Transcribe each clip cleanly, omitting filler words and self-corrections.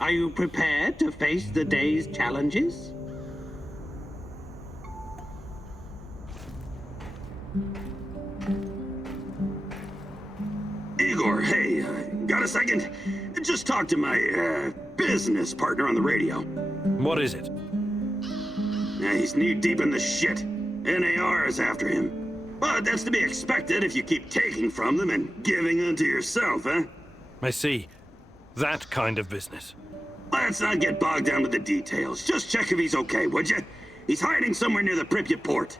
Are you prepared to face the day's challenges? Igor, hey, got a second? Just talked to my, business partner on the radio. What is it? He's knee-deep in the shit. NAR is after him. But that's to be expected if you keep taking from them and giving unto yourself, huh? I see. That kind of business. Let's not get bogged down with the details. Just check if he's okay, would you? He's hiding somewhere near the Pripyat port.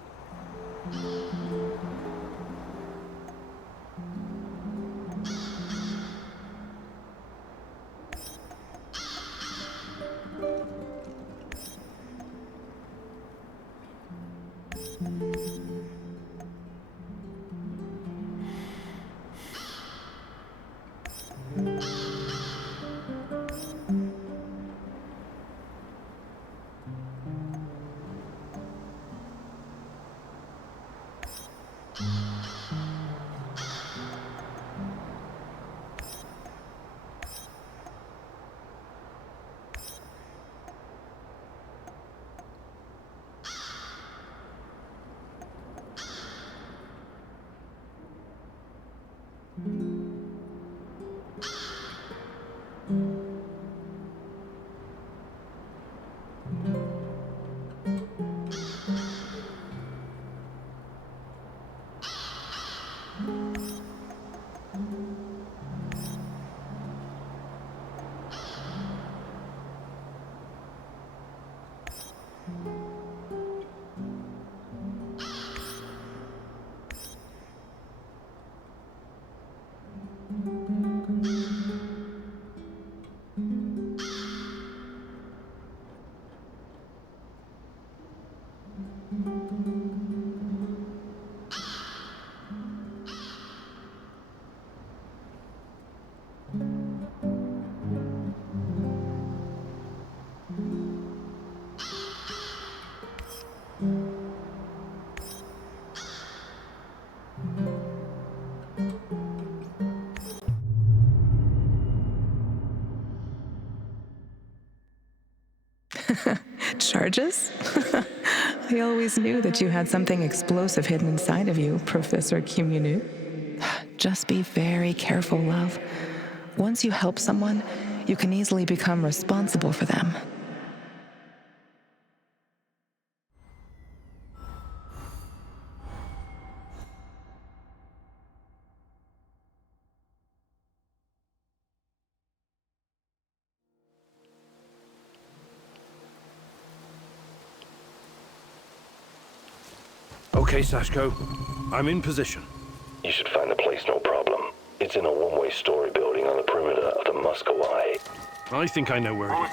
Charges? I always knew that you had something explosive hidden inside of you, Professor Khymynyuk. Just be very careful, love. Once you help someone, you can easily become responsible for them. Okay, Sashko. I'm in position. You should find the place no problem. It's in a one-way story building on the perimeter of the Moscow Eye. I think I know where it is.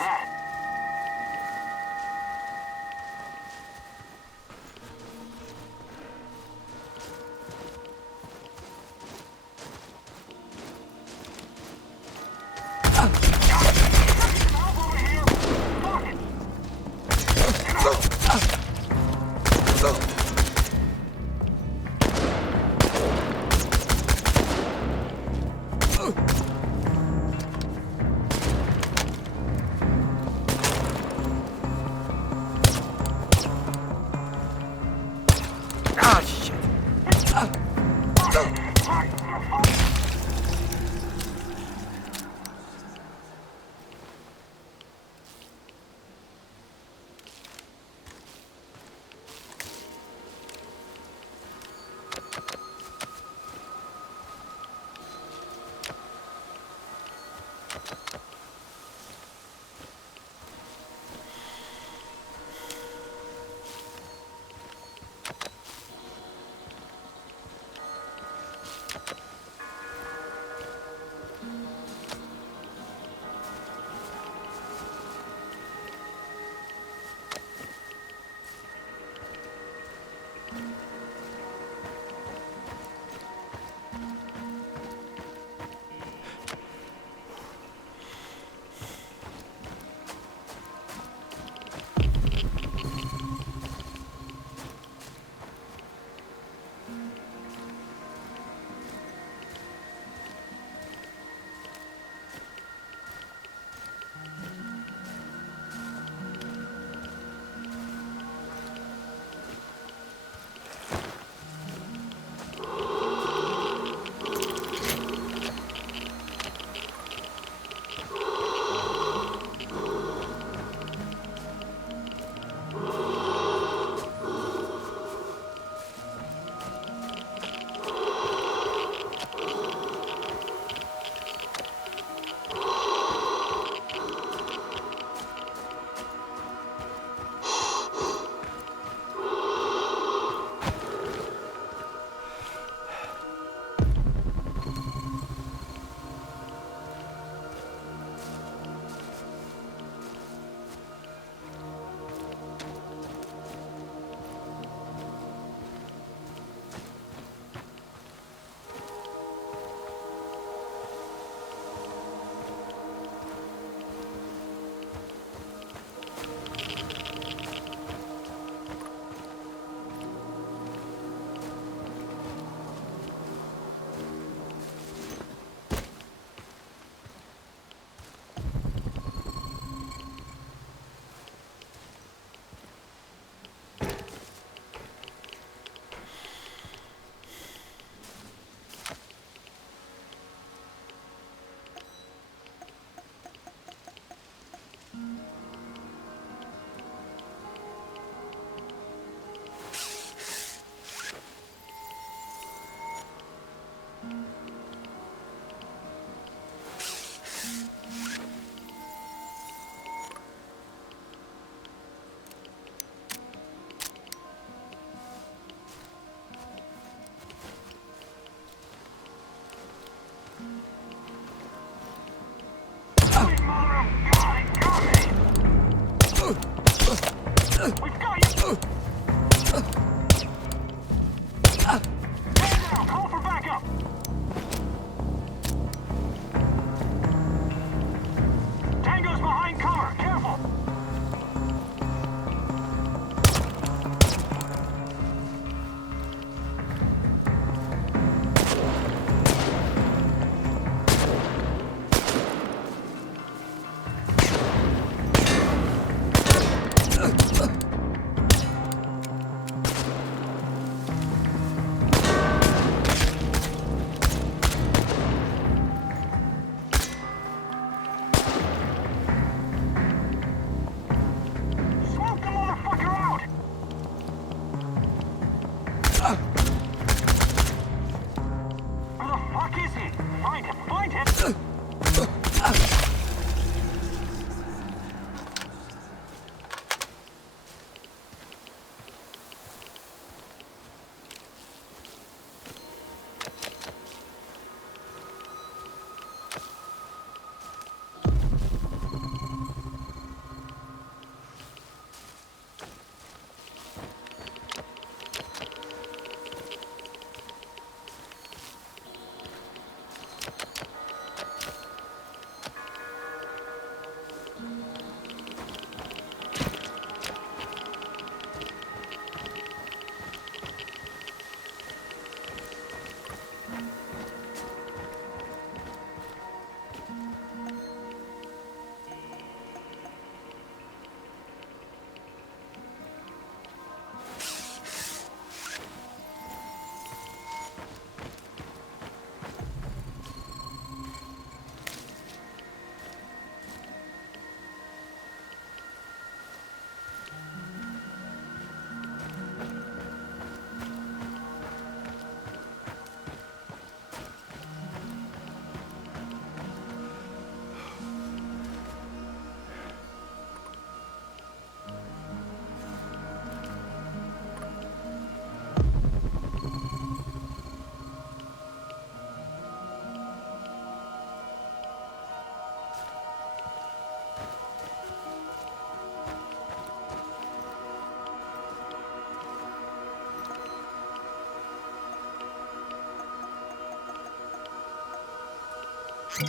What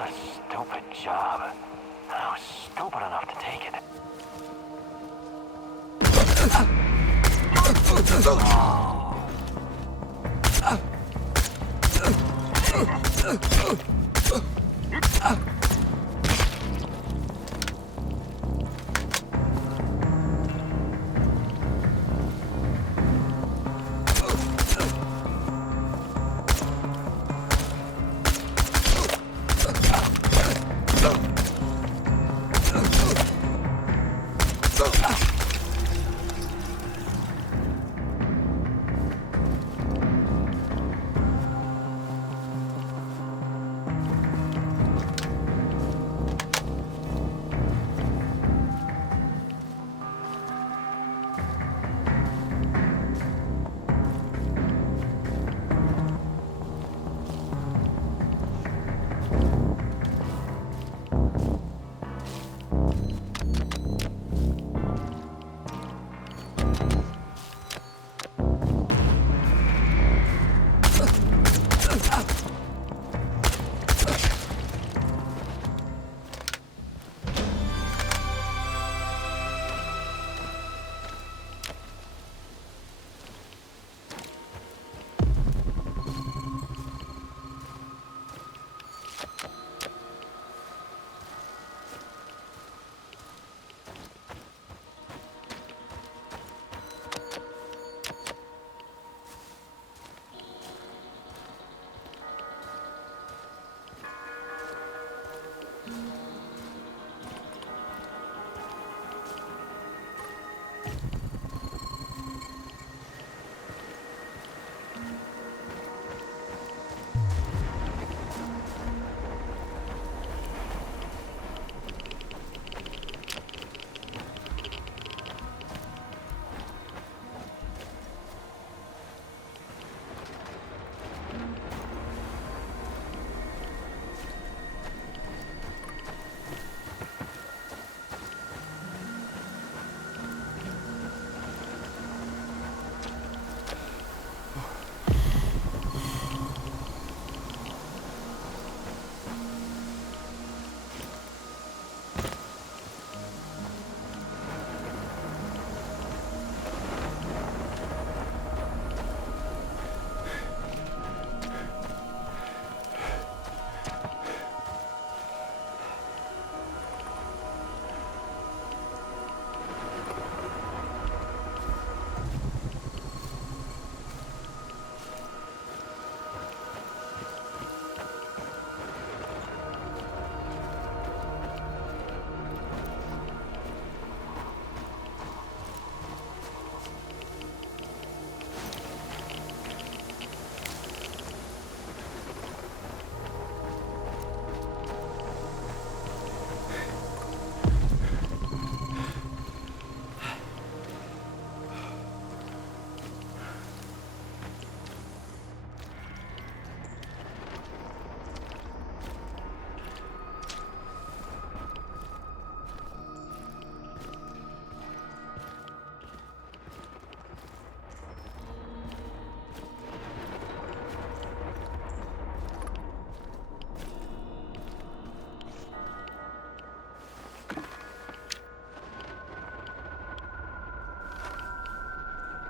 a stupid job. I was stupid enough to take it.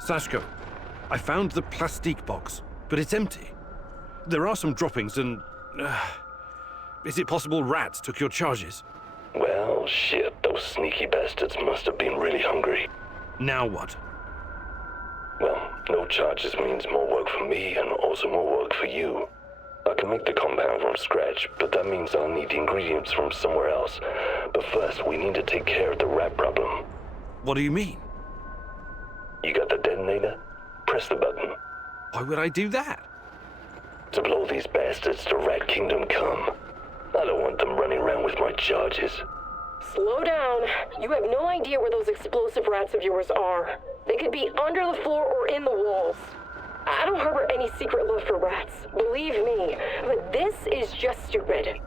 Sashko, I found the plastique box, but it's empty. There are some droppings and... is it possible rats took your charges? Well, shit, those sneaky bastards must have been really hungry. Now what? Well, no charges means more work for me and also more work for you. I can make the compound from scratch, but that means I'll need the ingredients from somewhere else. But first, we need to take care of the rat problem. What do you mean? You got the detonator? Press the button. Why would I do that? To blow these bastards to Rat Kingdom come. I don't want them running around with my charges. Slow down. You have no idea where those explosive rats of yours are. They could be under the floor or in the walls. I don't harbor any secret love for rats, believe me, but this is just stupid.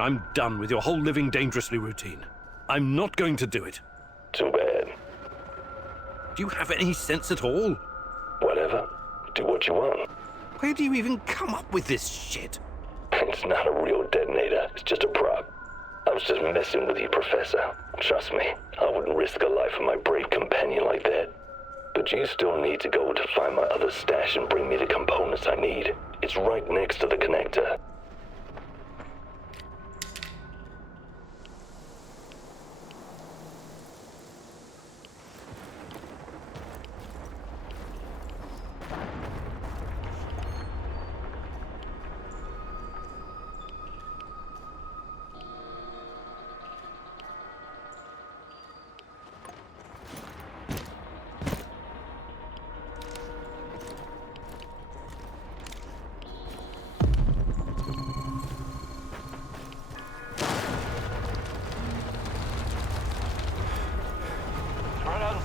I'm done with your whole living dangerously routine. I'm not going to do it. Too bad. Do you have any sense at all? Whatever. Do what you want. Where do you even come up with this shit? It's not a real detonator. It's just a prop. I was just messing with you, Professor. Trust me, I wouldn't risk the life of my brave companion like that. But you still need to go to find my other stash and bring me the components I need. It's right next to the connector.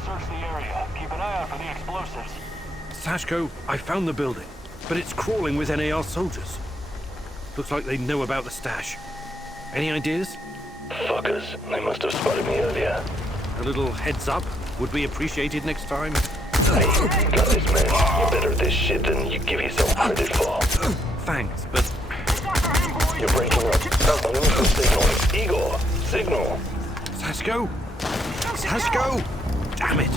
Search the area. Keep an eye out for the explosives. Sashko, I found the building, but it's crawling with NAR soldiers. Looks like they know about the stash. Any ideas? Fuckers. They must have spotted me earlier. A little heads up would be appreciated next time. Hey, got this, man. You're better at this shit than you give yourself credit for. Thanks, but You're breaking up. Unusual signal. Igor, signal. Sashko? Sashko! Damn it!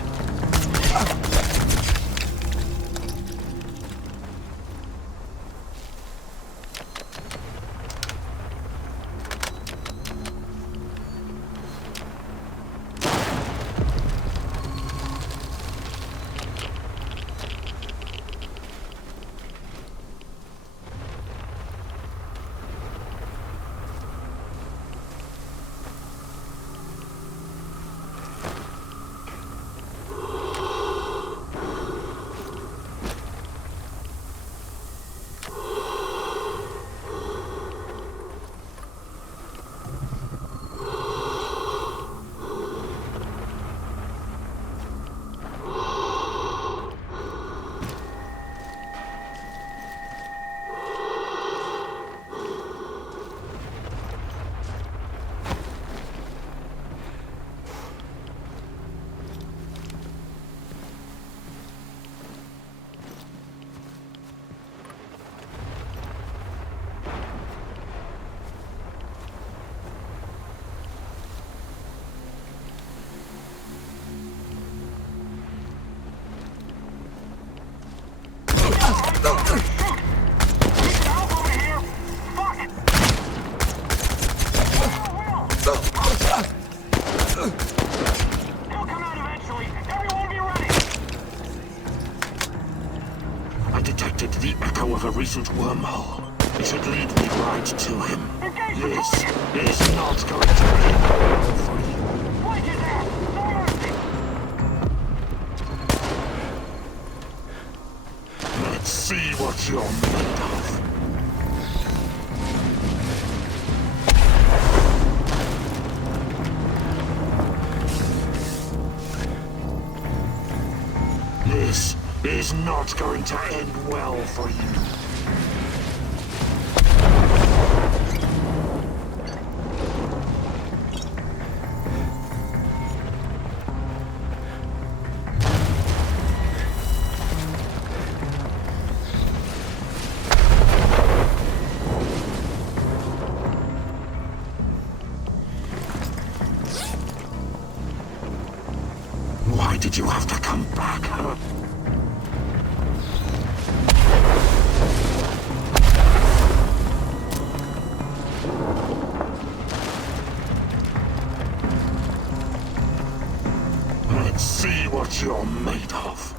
Recent wormhole. It should lead me right to him. This is not going to end well for you. Let's see what you're made of. This is not going to end well for you. Why did you have to come back, huh? Let's see what you're made of.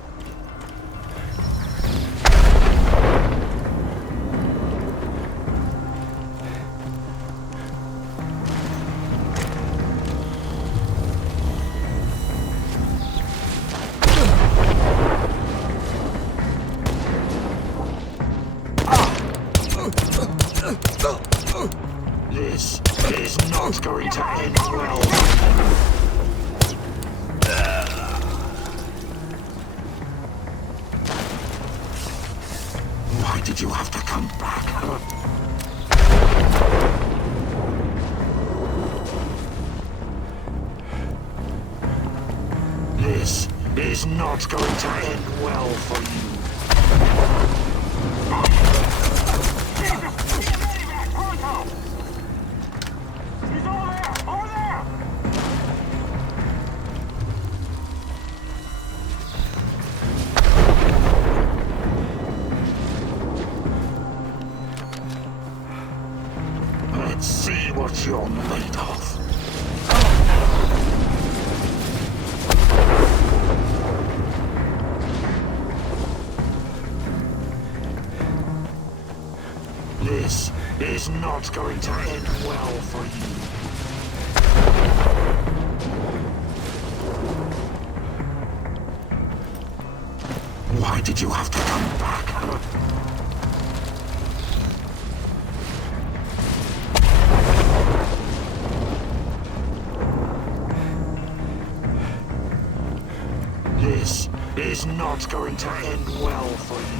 This is not going to end well for you. He's over there! Over there! Let's see what you're made of. This is not going to end well for you. Why did you have to come back? This is not going to end well for you.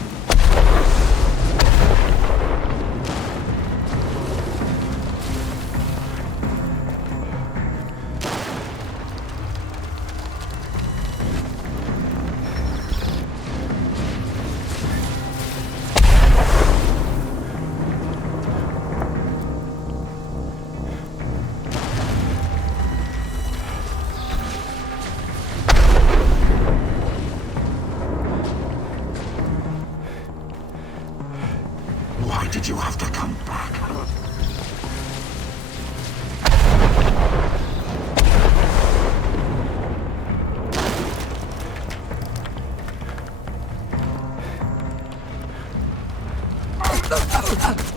Why did you have to come back?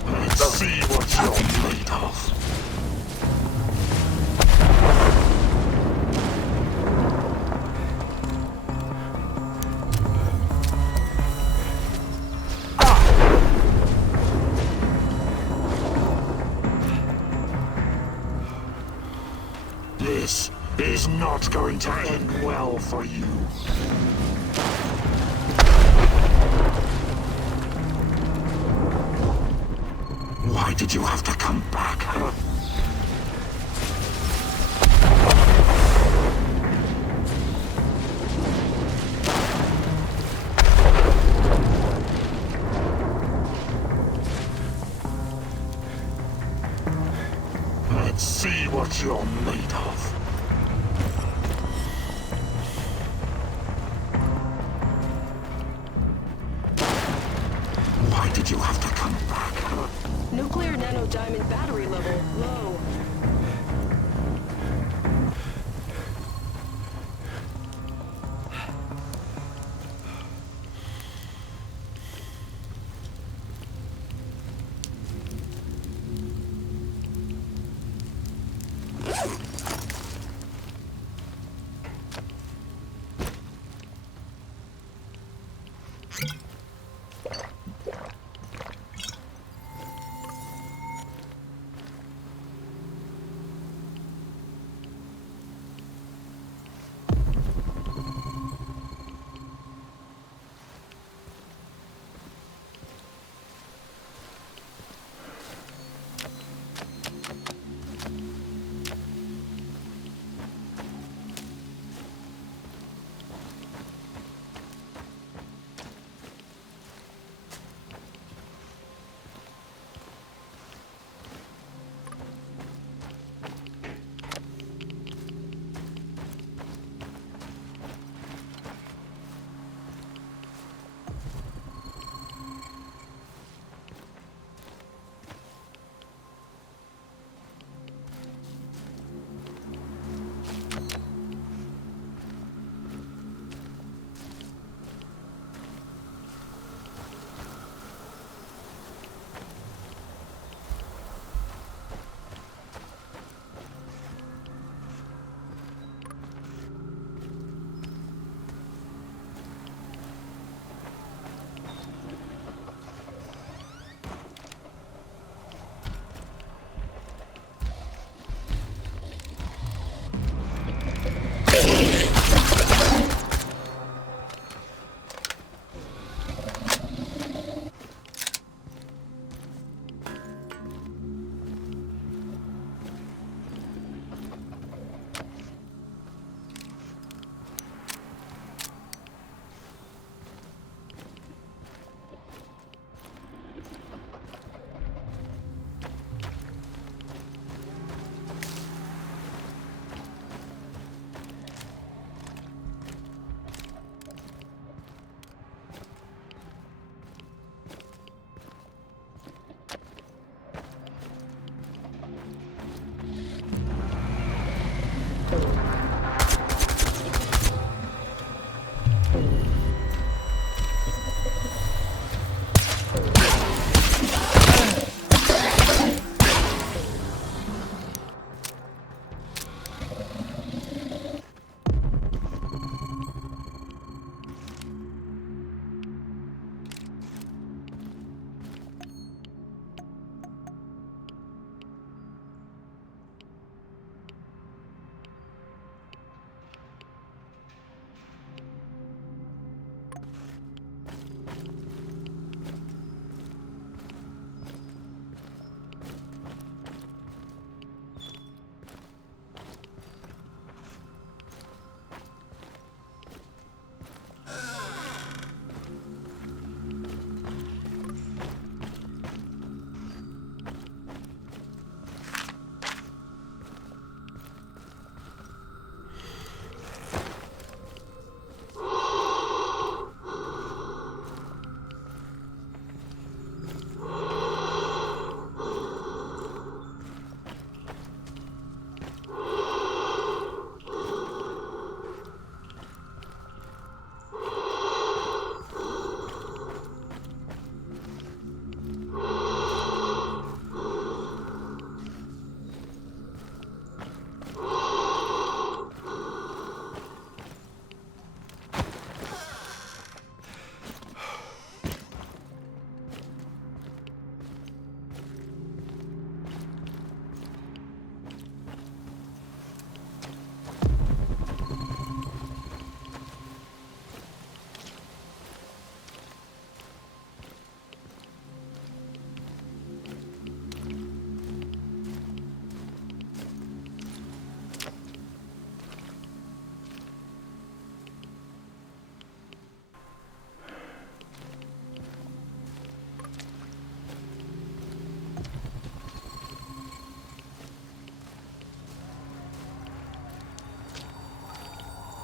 Let's see what you're made of. This is not going to end well for you. Why did you have to come back? Let's see what you're made of. Why did you have to come back? Nuclear nanodiamond battery level low.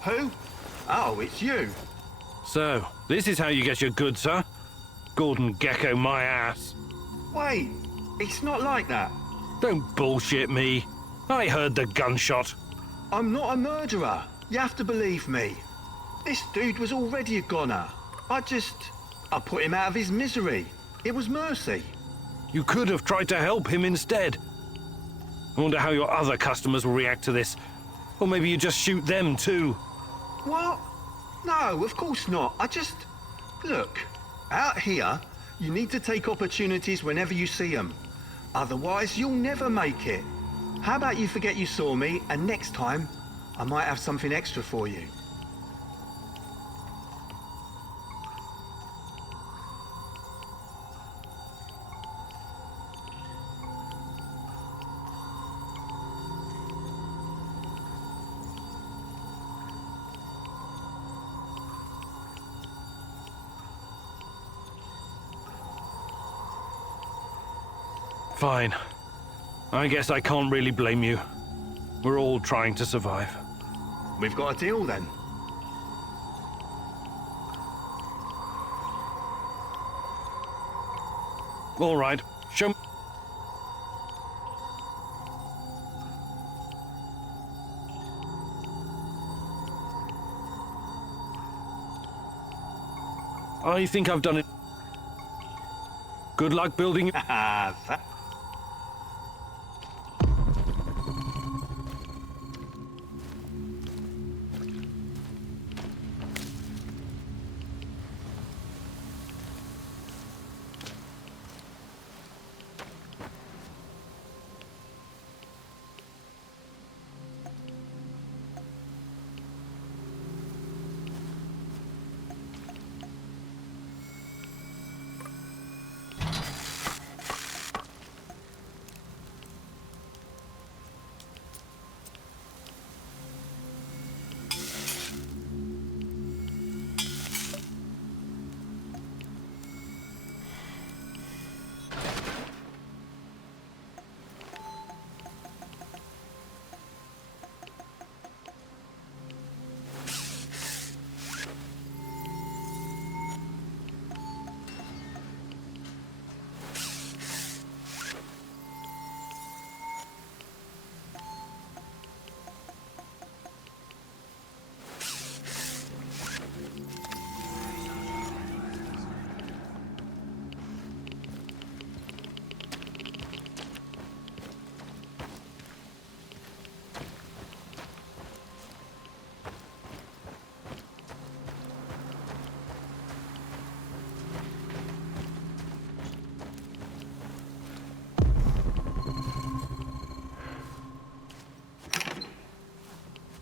Who? Oh, it's you. So, this is how you get your goods, huh? Gordon Gecko my ass. Wait, it's not like that. Don't bullshit me. I heard the gunshot. I'm not a murderer. You have to believe me. This dude was already a goner. I put him out of his misery. It was mercy. You could have tried to help him instead. I wonder how your other customers will react to this. Or maybe you just shoot them too. What? No, of course not. Look, out here, you need to take opportunities whenever you see them. Otherwise, you'll never make it. How about you forget you saw me, and next time, I might have something extra for you. Fine. I guess I can't really blame you. We're all trying to survive. We've got a deal then. All right. Show me. I think I've done it. Good luck building.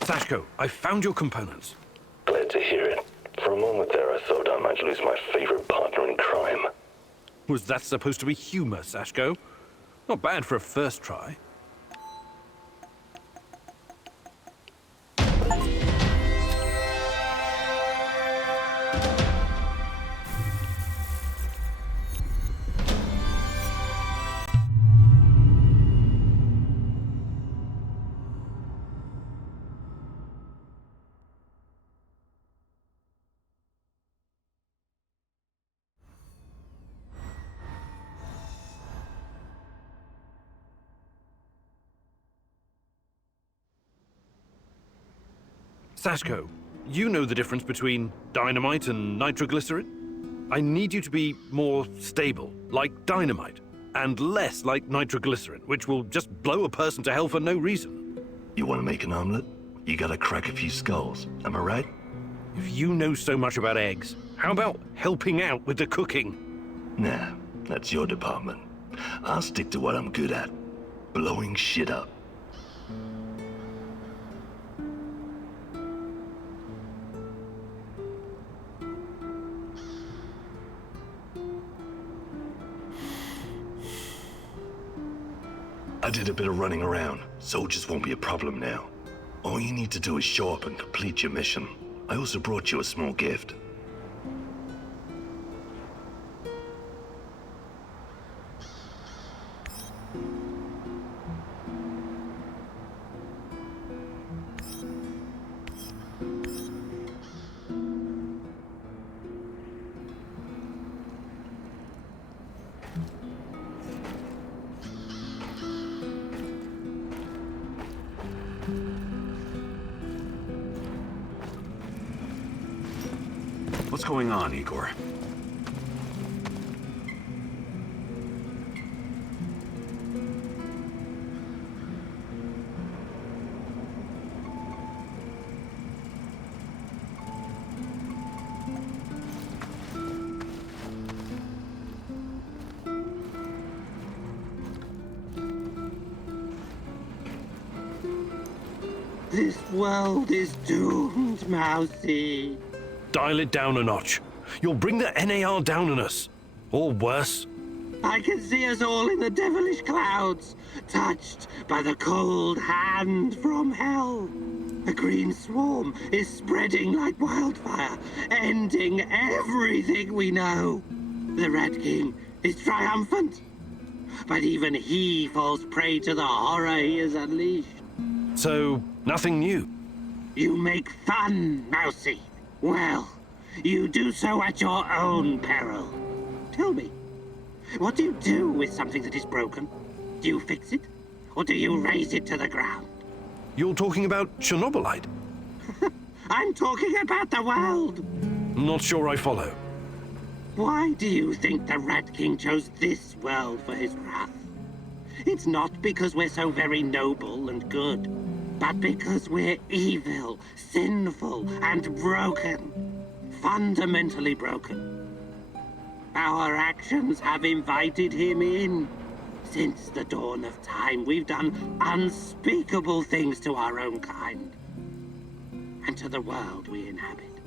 Sashko, I found your components. Glad to hear it. For a moment there, I thought I might lose my favorite partner in crime. Was that supposed to be humor, Sashko? Not bad for a first try. Sashko, you know the difference between dynamite and nitroglycerin? I need you to be more stable, like dynamite, and less like nitroglycerin, which will just blow a person to hell for no reason. You want to make an omelet? You gotta crack a few skulls, am I right? If you know so much about eggs, how about helping out with the cooking? Nah, that's your department. I'll stick to what I'm good at. Blowing shit up. I did a bit of running around. Soldiers won't be a problem now. All you need to do is show up and complete your mission. I also brought you a small gift. What's going on, Igor? This world is doomed, Mousy. Dial it down a notch. You'll bring the NAR down on us. Or worse. I can see us all in the devilish clouds, touched by the cold hand from hell. The green swarm is spreading like wildfire, ending everything we know. The Rat King is triumphant, but even he falls prey to the horror he has unleashed. So, nothing new. You make fun, Mousy. Well, you do so at your own peril. Tell me, what do you do with something that is broken? Do you fix it? Or do you raze it to the ground? You're talking about Chernobylite? I'm talking about the world. Not sure I follow. Why do you think the Rat King chose this world for his wrath? It's not because we're so very noble and good, but because we're evil, sinful, and broken. Fundamentally broken. Our actions have invited him in. Since the dawn of time, we've done unspeakable things to our own kind. And to the world we inhabit.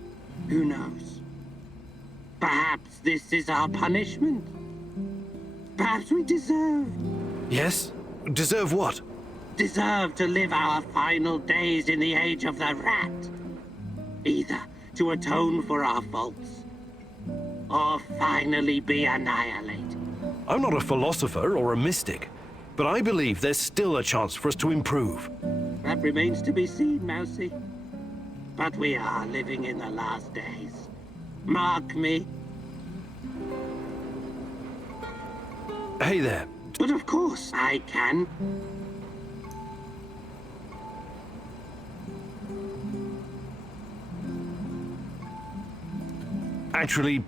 Who knows? Perhaps this is our punishment. Perhaps we deserve. Yes? Deserve what? Deserve to live our final days in the age of the rat. Either to atone for our faults, or finally be annihilated. I'm not a philosopher or a mystic, but I believe there's still a chance for us to improve. That remains to be seen, Mousy. But we are living in the last days. Mark me. Hey there. But of course I can. Actually,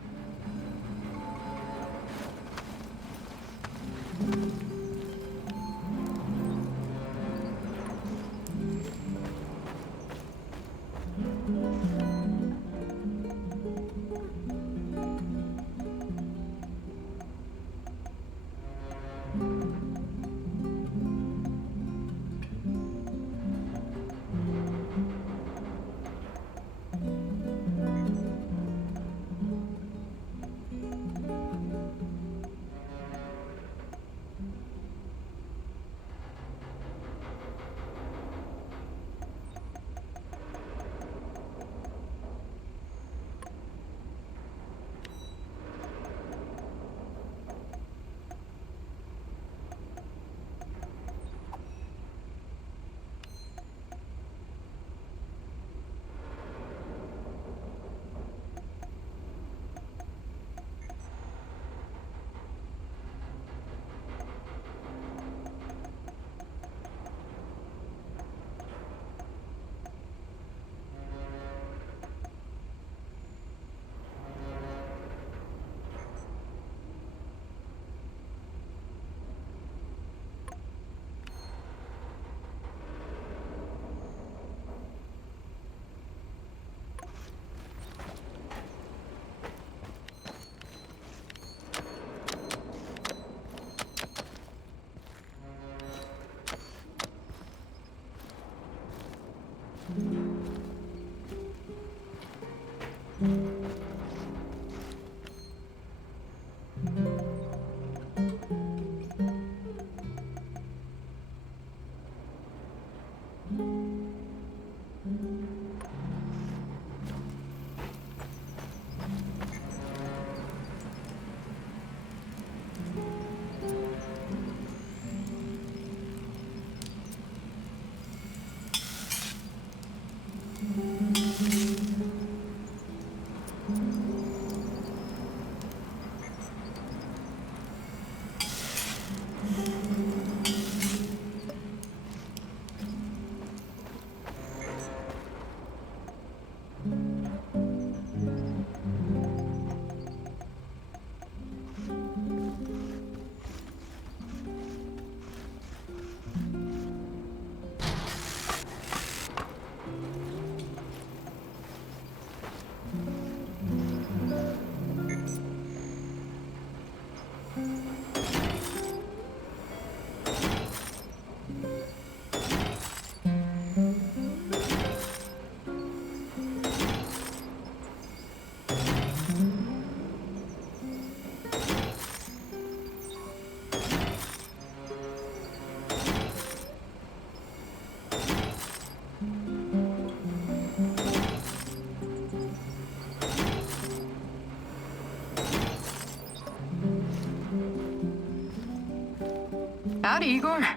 Howdy, Igor.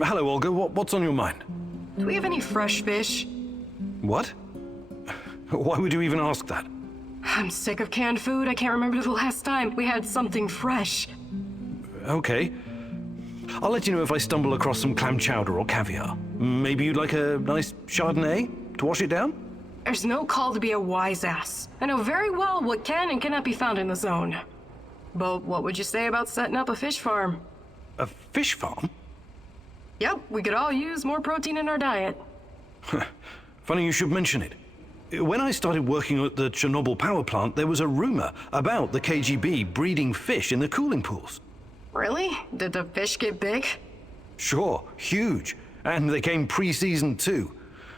Hello, Olga. What's on your mind? Do we have any fresh fish? What? Why would you even ask that? I'm sick of canned food. I can't remember the last time we had something fresh. Okay. I'll let you know if I stumble across some clam chowder or caviar. Maybe you'd like a nice Chardonnay to wash it down? There's no call to be a wise ass. I know very well what can and cannot be found in the zone. But what would you say about setting up a fish farm? A fish farm? Yep, we could all use more protein in our diet. Funny you should mention it. When I started working at the Chernobyl Power Plant, there was a rumor about the KGB breeding fish in the cooling pools. Really? Did the fish get big? Sure, huge. And they came pre-seasoned too,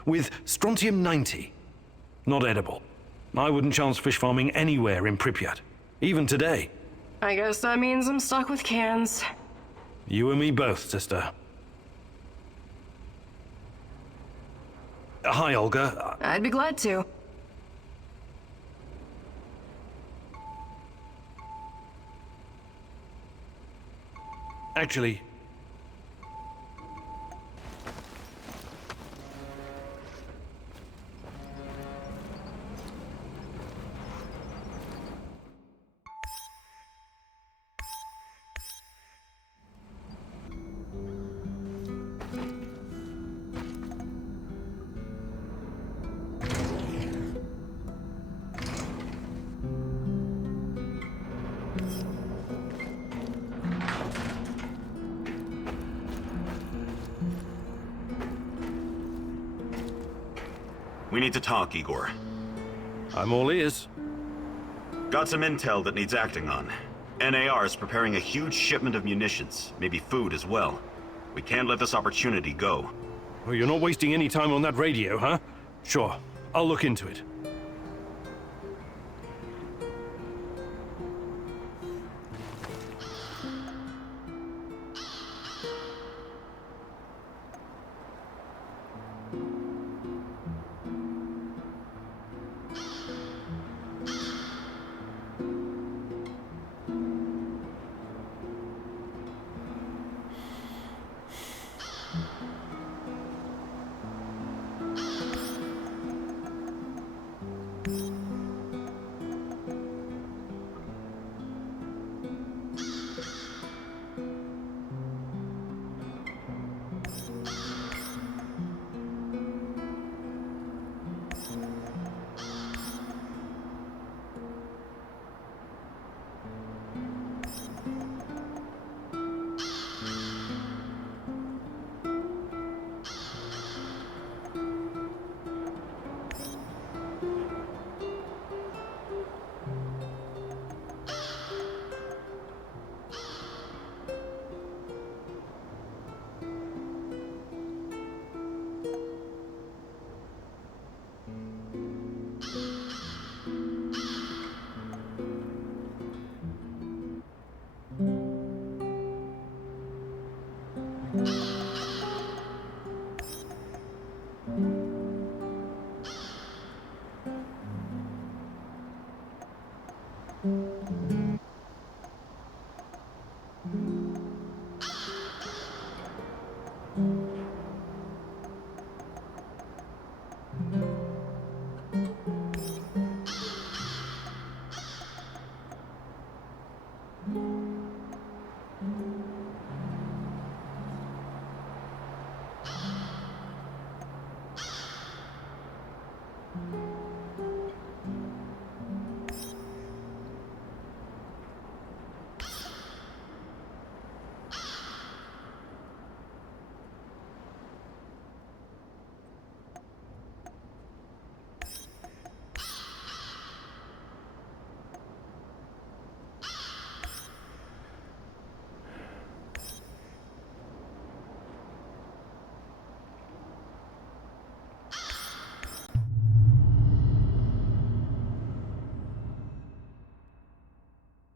with strontium-90. Not edible. I wouldn't chance fish farming anywhere in Pripyat, even today. I guess that means I'm stuck with cans. You and me both, sister. Hi, Olga. I'd be glad to. Actually... We need to talk, Igor. I'm all ears. Got some intel that needs acting on. NAR is preparing a huge shipment of munitions, maybe food as well. We can't let this opportunity go. Well, you're not wasting any time on that radio, huh? Sure, I'll look into it.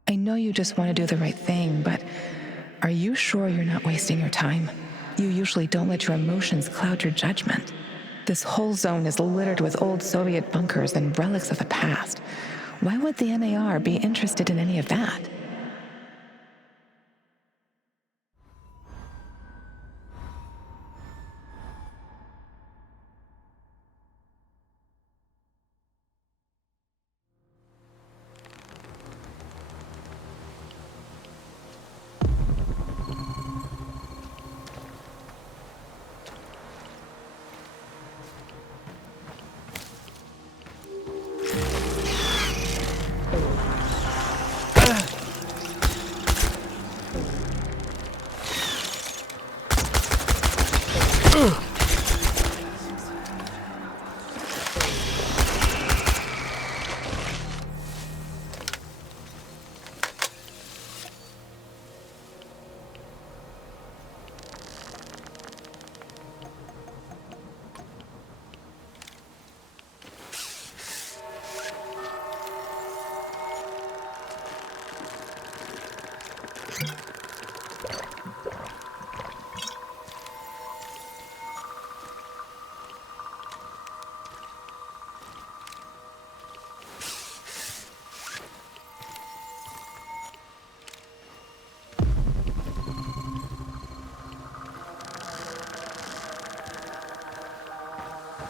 I know you just want to do the right thing, but are you sure you're not wasting your time? You usually don't let your emotions cloud your judgment. This whole zone is littered with old Soviet bunkers and relics of the past. Why would the NAR be interested in any of that?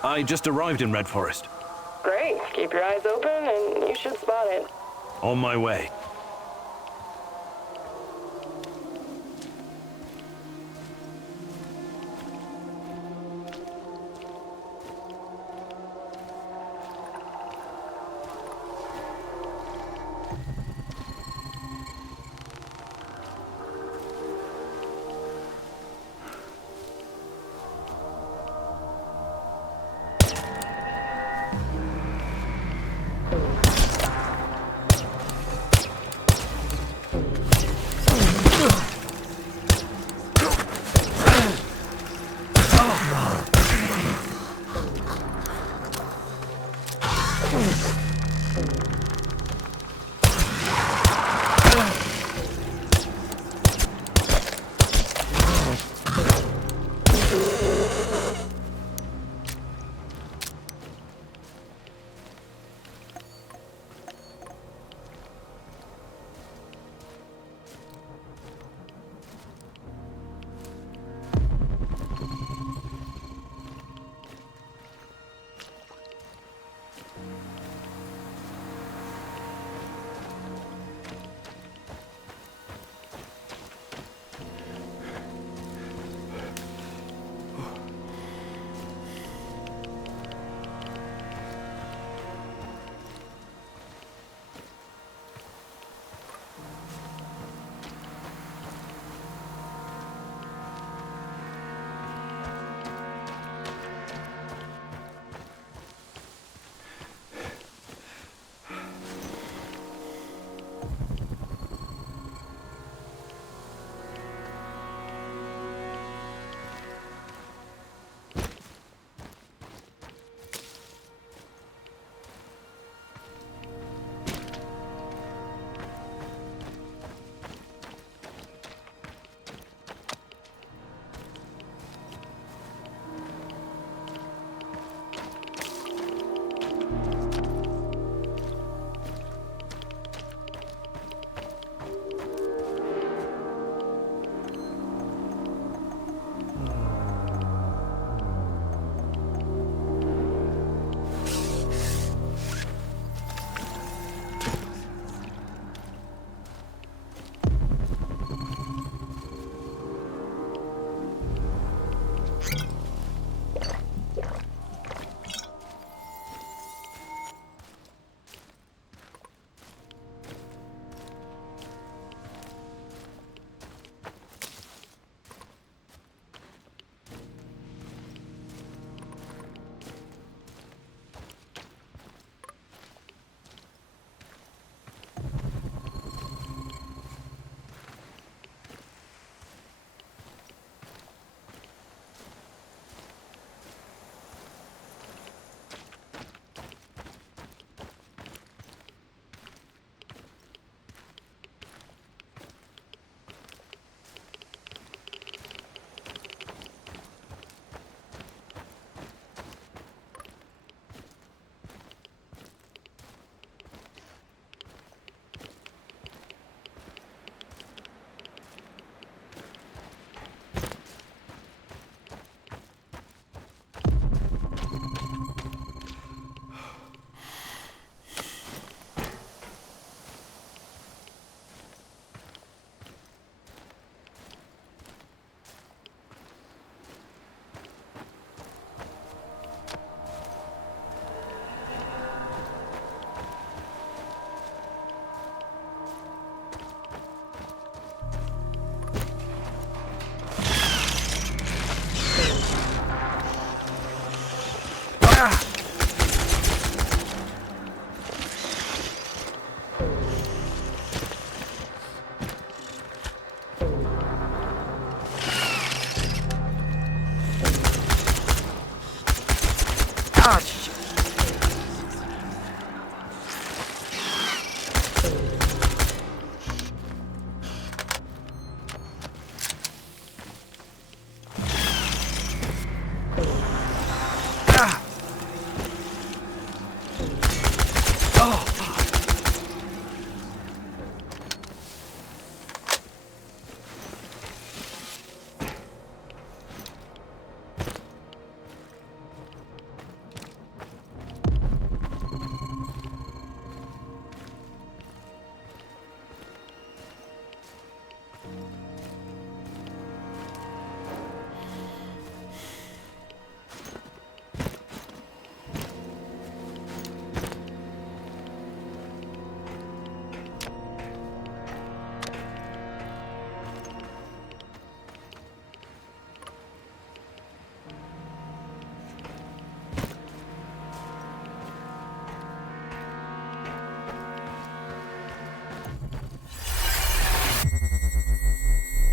I just arrived in Red Forest. Great. Keep your eyes open and you should spot it. On my way.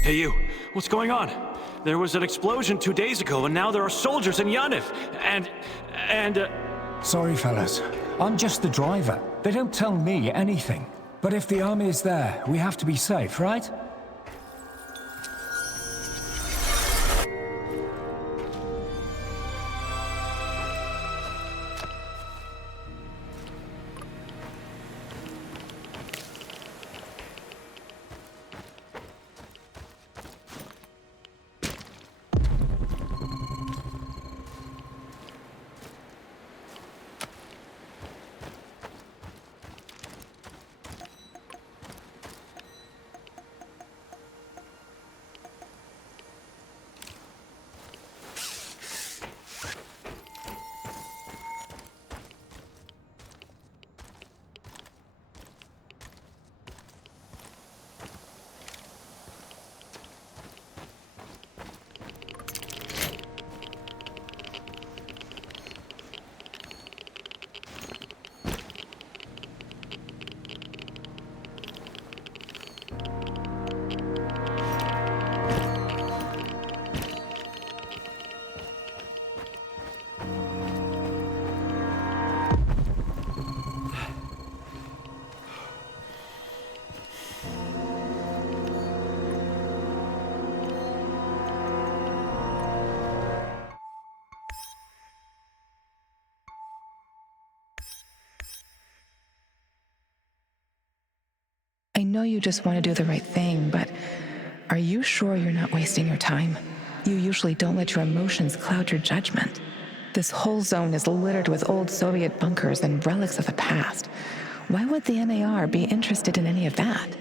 Hey you, what's going on? There was an explosion 2 days ago, and now there are soldiers in Yaniv, and... Sorry, fellas. I'm just the driver. They don't tell me anything. But if the army is there, we have to be safe, right? I know you just want to do the right thing, but are you sure you're not wasting your time? You usually don't let your emotions cloud your judgment. This whole zone is littered with old Soviet bunkers and relics of the past. Why would the MAR be interested in any of that?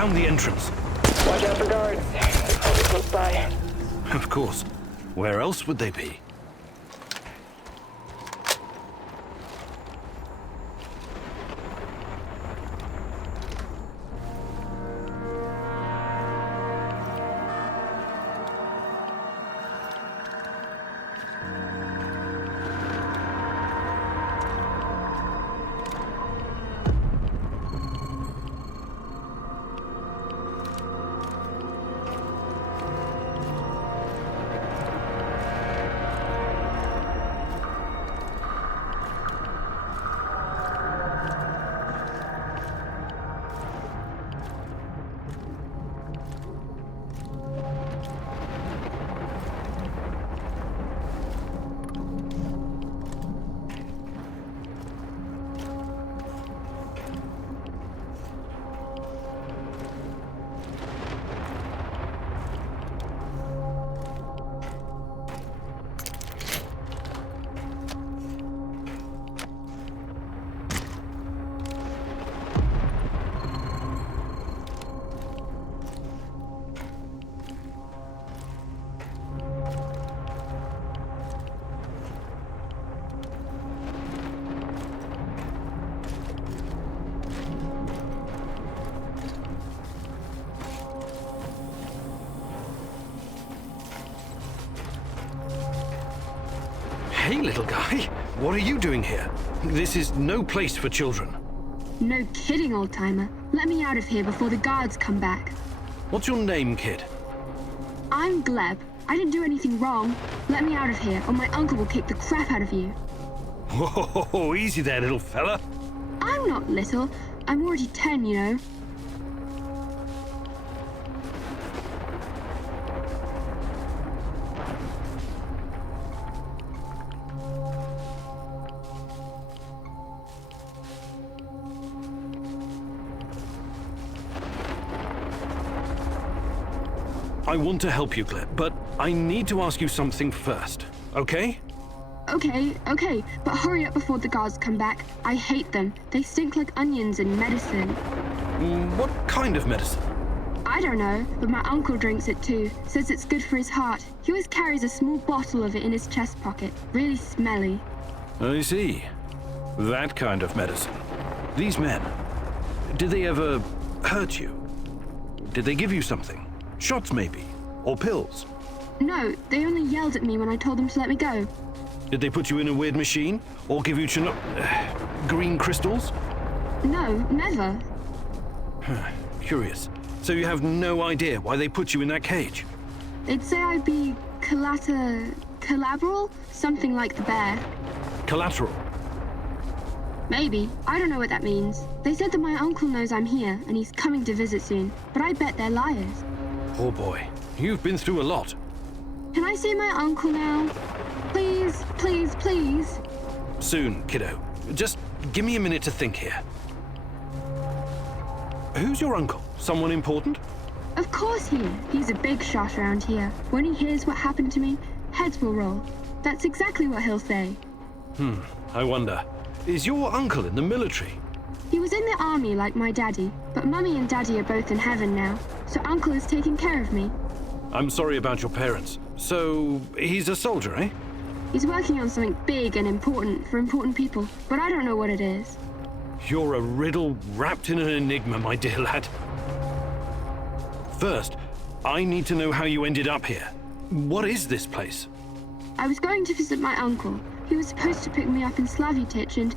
found the entrance. Watch out for guards. They're probably close by. Of course. Where else would they be? Hey, little guy. What are you doing here? This is no place for children. No kidding, old-timer. Let me out of here before the guards come back. What's your name, kid? I'm Gleb. I didn't do anything wrong. Let me out of here, or my uncle will kick the crap out of you. Whoa, easy there, little fella. I'm not little. I'm already 10, you know. I want to help you, Gleb, but I need to ask you something first, okay? Okay, but hurry up before the guards come back. I hate them. They stink like onions and medicine. What kind of medicine? I don't know, but my uncle drinks it too. Says it's good for his heart. He always carries a small bottle of it in his chest pocket. Really smelly. I see. That kind of medicine. These men, did they ever hurt you? Did they give you something? Shots, maybe? Or pills? No, they only yelled at me when I told them to let me go. Did they put you in a weird machine? Or give you green crystals? No, never. Curious. So you have no idea why they put you in that cage? They'd say I'd be collateral? Something like the bear. Collateral? Maybe. I don't know what that means. They said that my uncle knows I'm here, and he's coming to visit soon. But I bet they're liars. Oh boy, you've been through a lot. Can I see my uncle now? Please, please, please. Soon, kiddo. Just give me a minute to think here. Who's your uncle? Someone important? Of course he is. He's a big shot around here. When he hears what happened to me, heads will roll. That's exactly what he'll say. I wonder. Is your uncle in the military? He was in the army like my daddy, but Mummy and Daddy are both in heaven now, so Uncle is taking care of me. I'm sorry about your parents. So, he's a soldier, eh? He's working on something big and important for important people, but I don't know what it is. You're a riddle wrapped in an enigma, my dear lad. First, I need to know how you ended up here. What is this place? I was going to visit my uncle. He was supposed to pick me up in Slavutich, and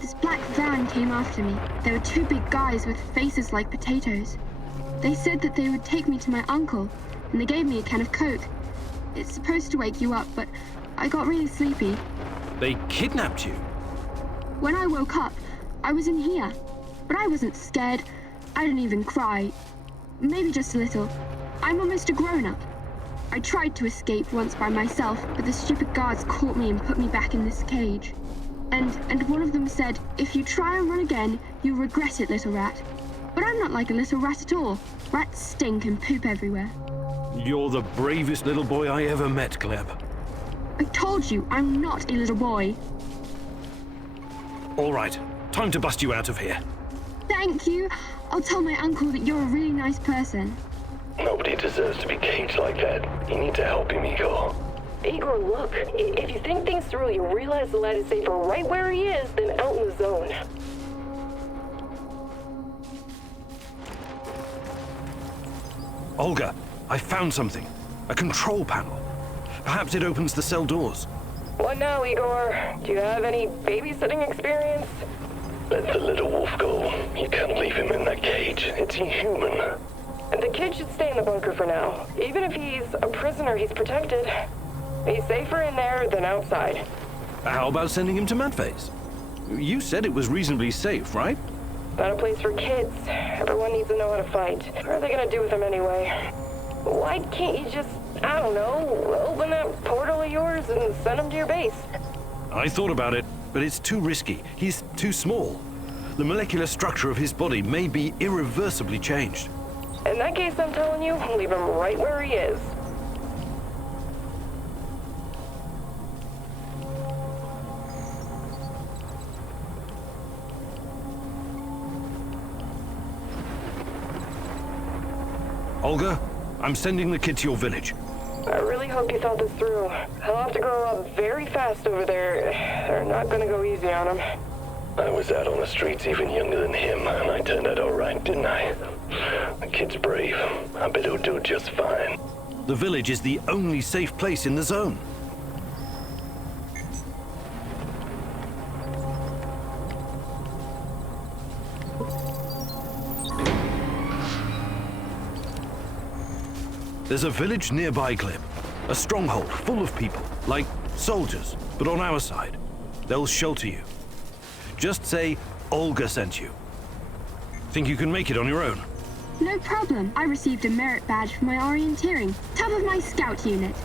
this black van came after me. There were two big guys with faces like potatoes. They said that they would take me to my uncle, and they gave me a can of Coke. It's supposed to wake you up, but I got really sleepy. They kidnapped you? When I woke up, I was in here. But I wasn't scared. I didn't even cry. Maybe just a little. I'm almost a grown-up. I tried to escape once by myself, but the stupid guards caught me and put me back in this cage. And one of them said, if you try and run again, you'll regret it, little rat. But I'm not like a little rat at all. Rats stink and poop everywhere. You're the bravest little boy I ever met, Gleb. I told you, I'm not a little boy. All right, time to bust you out of here. Thank you. I'll tell my uncle that you're a really nice person. Nobody deserves to be caged like that. You need to help him, Igor. Igor, look. If you think things through, you'll realize the lad is safer right where he is than out in the zone. Olga, I found something. A control panel. Perhaps it opens the cell doors. What now, Igor? Do you have any babysitting experience? Let the little wolf go. You can't leave him in that cage. It's inhuman. The kid should stay in the bunker for now. Even if he's a prisoner, he's protected. He's safer in there than outside. How about sending him to Matvey's? You said it was reasonably safe, right? Not a place for kids. Everyone needs to know how to fight. What are they gonna do with him anyway? Why can't you just, I don't know, open that portal of yours and send him to your base? I thought about it, but it's too risky. He's too small. The molecular structure of his body may be irreversibly changed. In that case, I'm telling you, leave him right where he is. Olga, I'm sending the kid to your village. I really hope you thought this through. He'll have to grow up very fast over there. They're not gonna go easy on him. I was out on the streets even younger than him, and I turned out all right, didn't I? The kid's brave. I bet he'll do just fine. The village is the only safe place in the zone. There's a village nearby, Glib. A stronghold full of people, like soldiers, but on our side. They'll shelter you. Just say Olga sent you. Think you can make it on your own? No problem. I received a merit badge for my orienteering. Top of my scout unit.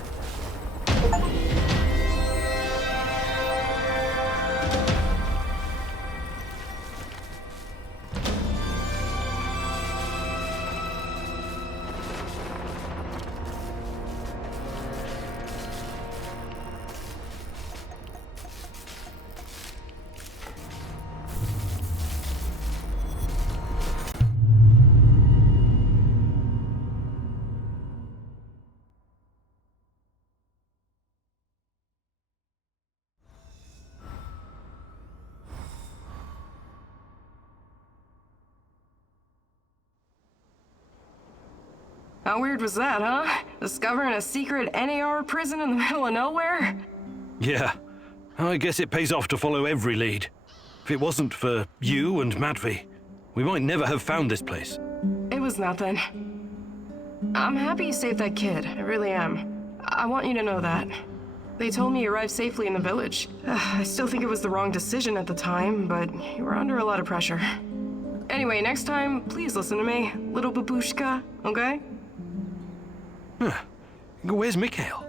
How weird was that, huh? Discovering a secret NAR prison in the middle of nowhere? Yeah. I guess it pays off to follow every lead. If it wasn't for you and Matvey, we might never have found this place. It was nothing. I'm happy you saved that kid. I really am. I want you to know that. They told me you arrived safely in the village. I still think it was the wrong decision at the time, but you were under a lot of pressure. Anyway, next time, please listen to me, little babushka, okay? Huh. Where's Mikhail?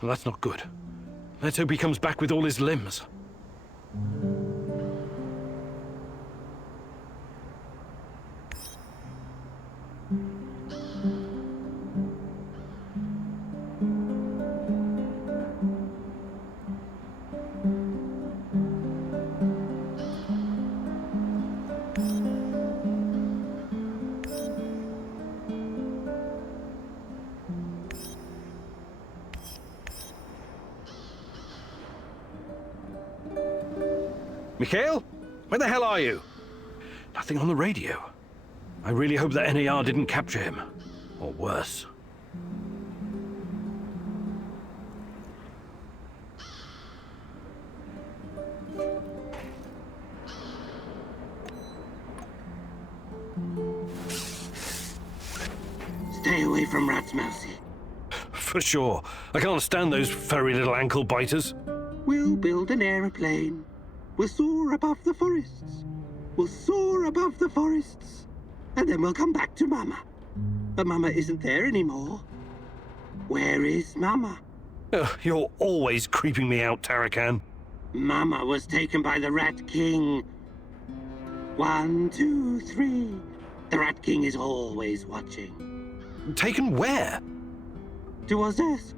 Well, that's not good. Let's hope he comes back with all his limbs. Mikhail? Where the hell are you? Nothing on the radio. I really hope that NAR didn't capture him. Or worse. Stay away from rats, Mousy. For sure. I can't stand those furry little ankle biters. We'll build an aeroplane. We'll soar above the forests. We'll soar above the forests. And then we'll come back to Mama. But Mama isn't there anymore. Where is Mama? You're always creeping me out, Tarakan. Mama was taken by the Rat King. 1, 2, 3. The Rat King is always watching. Taken where? To Ozersk.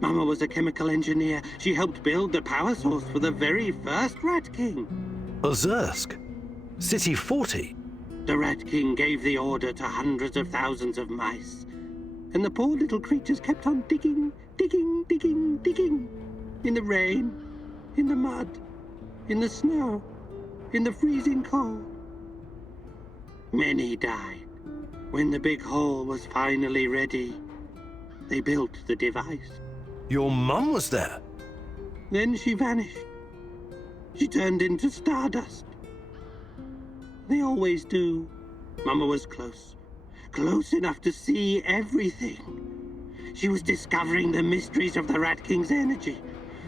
Mama was a chemical engineer. She helped build the power source for the very first Rat King. Ozersk? City 40? The Rat King gave the order to hundreds of thousands of mice. And the poor little creatures kept on digging, digging, digging, digging. In the rain, in the mud, in the snow, in the freezing cold. Many died. When the big hole was finally ready, they built the device. Your mum was there? Then she vanished. She turned into stardust. They always do. Mama was close. Close enough to see everything. She was discovering the mysteries of the Rat King's energy.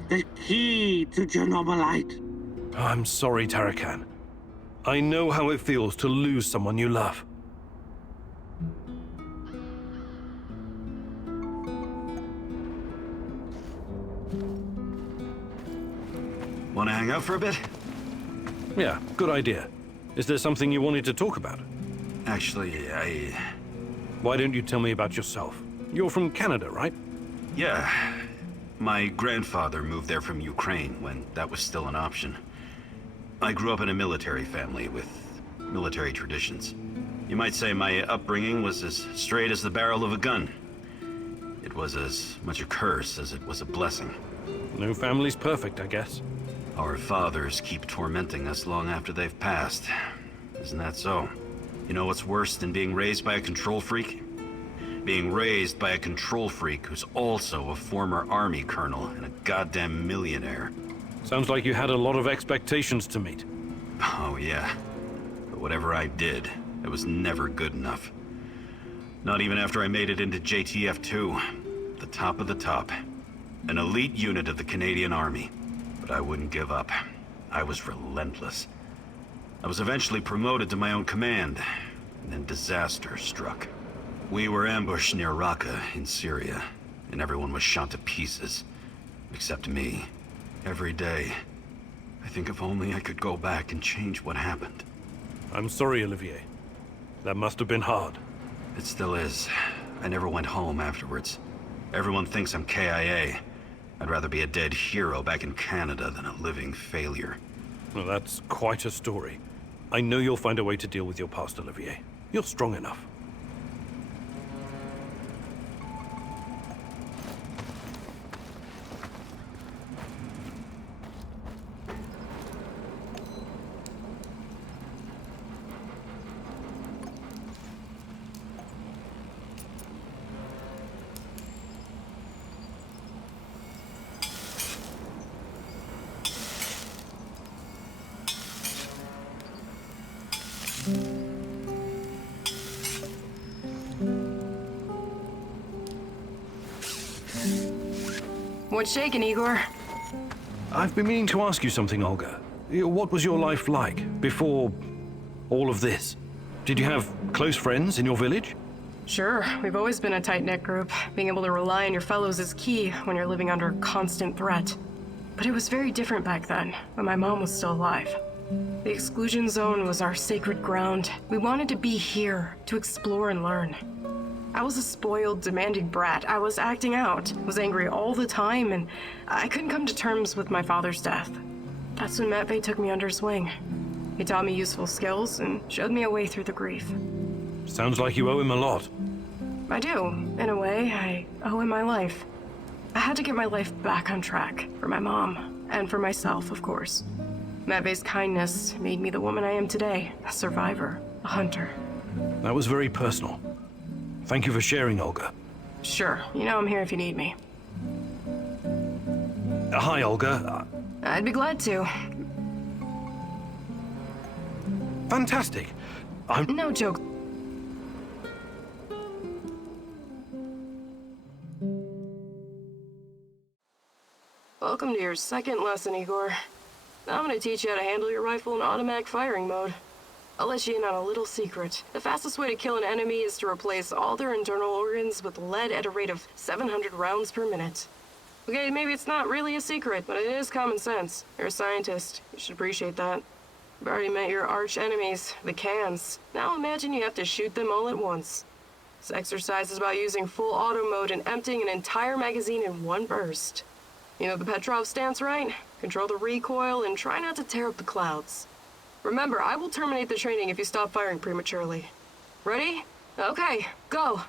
The key to Chernobylite. I'm sorry, Tarakan. I know how it feels to lose someone you love. Want to hang out for a bit? Yeah, good idea. Is there something you wanted to talk about? Actually, Why don't you tell me about yourself? You're from Canada, right? Yeah. My grandfather moved there from Ukraine when that was still an option. I grew up in a military family with military traditions. You might say my upbringing was as straight as the barrel of a gun. It was as much a curse as it was a blessing. No family's perfect, I guess. Our fathers keep tormenting us long after they've passed. Isn't that so? You know what's worse than being raised by a control freak? Being raised by a control freak who's also a former army colonel and a goddamn millionaire. Sounds like you had a lot of expectations to meet. Oh, yeah. But whatever I did, it was never good enough. Not even after I made it into JTF-2, the top of the top. An elite unit of the Canadian Army. But I wouldn't give up. I was relentless. I was eventually promoted to my own command, and then disaster struck. We were ambushed near Raqqa in Syria, and everyone was shot to pieces. Except me. Every day. I think if only I could go back and change what happened. I'm sorry, Olivier. That must have been hard. It still is. I never went home afterwards. Everyone thinks I'm KIA. I'd rather be a dead hero back in Canada than a living failure. Well, that's quite a story. I know you'll find a way to deal with your past, Olivier. You're strong enough. What's shaking, Igor? I've been meaning to ask you something, Olga. What was your life like before all of this? Did you have close friends in your village? Sure, we've always been a tight-knit group. Being able to rely on your fellows is key when you're living under constant threat. But it was very different back then, when my mom was still alive. The Exclusion Zone was our sacred ground. We wanted to be here, to explore and learn. I was a spoiled, demanding brat. I was acting out, was angry all the time, and I couldn't come to terms with my father's death. That's when Matvey took me under his wing. He taught me useful skills and showed me a way through the grief. Sounds like you owe him a lot. I do. In a way, I owe him my life. I had to get my life back on track, for my mom, and for myself, of course. Matvey's kindness made me the woman I am today, a survivor, a hunter. That was very personal. Thank you for sharing, Olga. Sure, you know I'm here if you need me. Hi, Olga. I'd be glad to. Fantastic. No joke. Welcome to your second lesson, Igor. Now I'm gonna teach you how to handle your rifle in automatic firing mode. I'll let you in on a little secret. The fastest way to kill an enemy is to replace all their internal organs with lead at a rate of 700 rounds per minute. Okay, maybe it's not really a secret, but it is common sense. You're a scientist. You should appreciate that. You've already met your arch enemies, the cans. Now imagine you have to shoot them all at once. This exercise is about using full auto mode and emptying an entire magazine in one burst. You know the Petrov stance, right? Control the recoil and try not to tear up the clouds. Remember, I will terminate the training if you stop firing prematurely. Ready? Okay, go.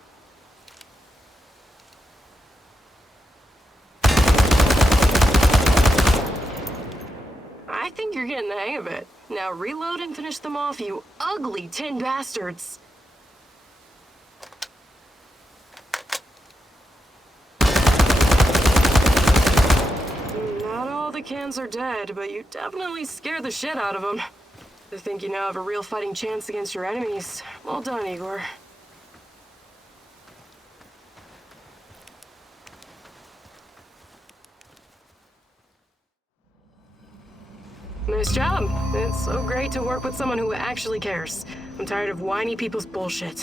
I think you're getting the hang of it. Now reload and finish them off, you ugly tin bastards. Not all the cans are dead, but you definitely scared the shit out of them. I think you now have a real fighting chance against your enemies. Well done, Igor. Nice job. It's so great to work with someone who actually cares. I'm tired of whiny people's bullshit.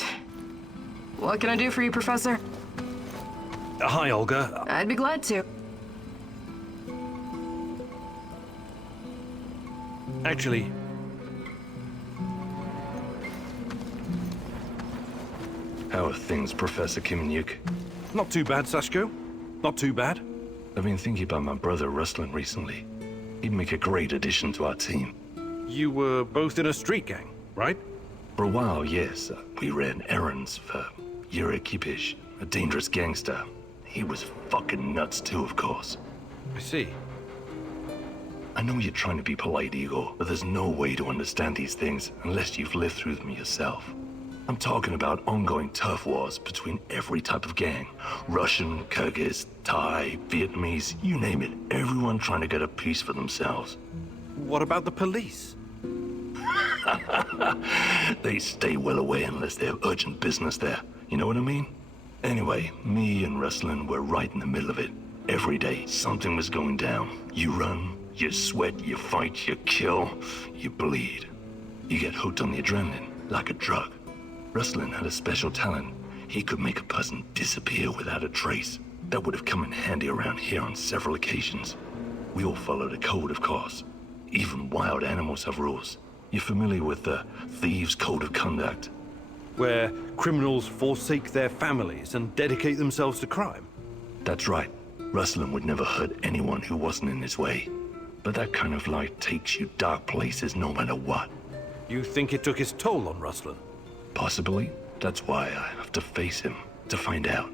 What can I do for you, Professor? Hi, Olga. I'd be glad to. Actually... How are things, Professor Khymynyuk? Not too bad, Sashko. Not too bad. I've been thinking about my brother Ruslan recently. He'd make a great addition to our team. You were both in a street gang, right? For a while, yes. We ran errands for Igor Khymynyuk, a dangerous gangster. He was fucking nuts too, of course. I see. I know you're trying to be polite, Igor, but there's no way to understand these things unless you've lived through them yourself. I'm talking about ongoing turf wars between every type of gang. Russian, Kyrgyz, Thai, Vietnamese, you name it. Everyone trying to get a piece for themselves. What about the police? They stay well away unless they have urgent business there. You know what I mean? Anyway, me and Ruslan were right in the middle of it. Every day, something was going down. You run, you sweat, you fight, you kill, you bleed. You get hooked on the adrenaline, like a drug. Ruslan had a special talent. He could make a person disappear without a trace. That would have come in handy around here on several occasions. We all followed a code, of course. Even wild animals have rules. You're familiar with the Thieves' Code of Conduct? Where criminals forsake their families and dedicate themselves to crime? That's right. Ruslan would never hurt anyone who wasn't in his way. But that kind of life takes you dark places no matter what. You think it took its toll on Ruslan? Possibly. That's why I have to face him, to find out.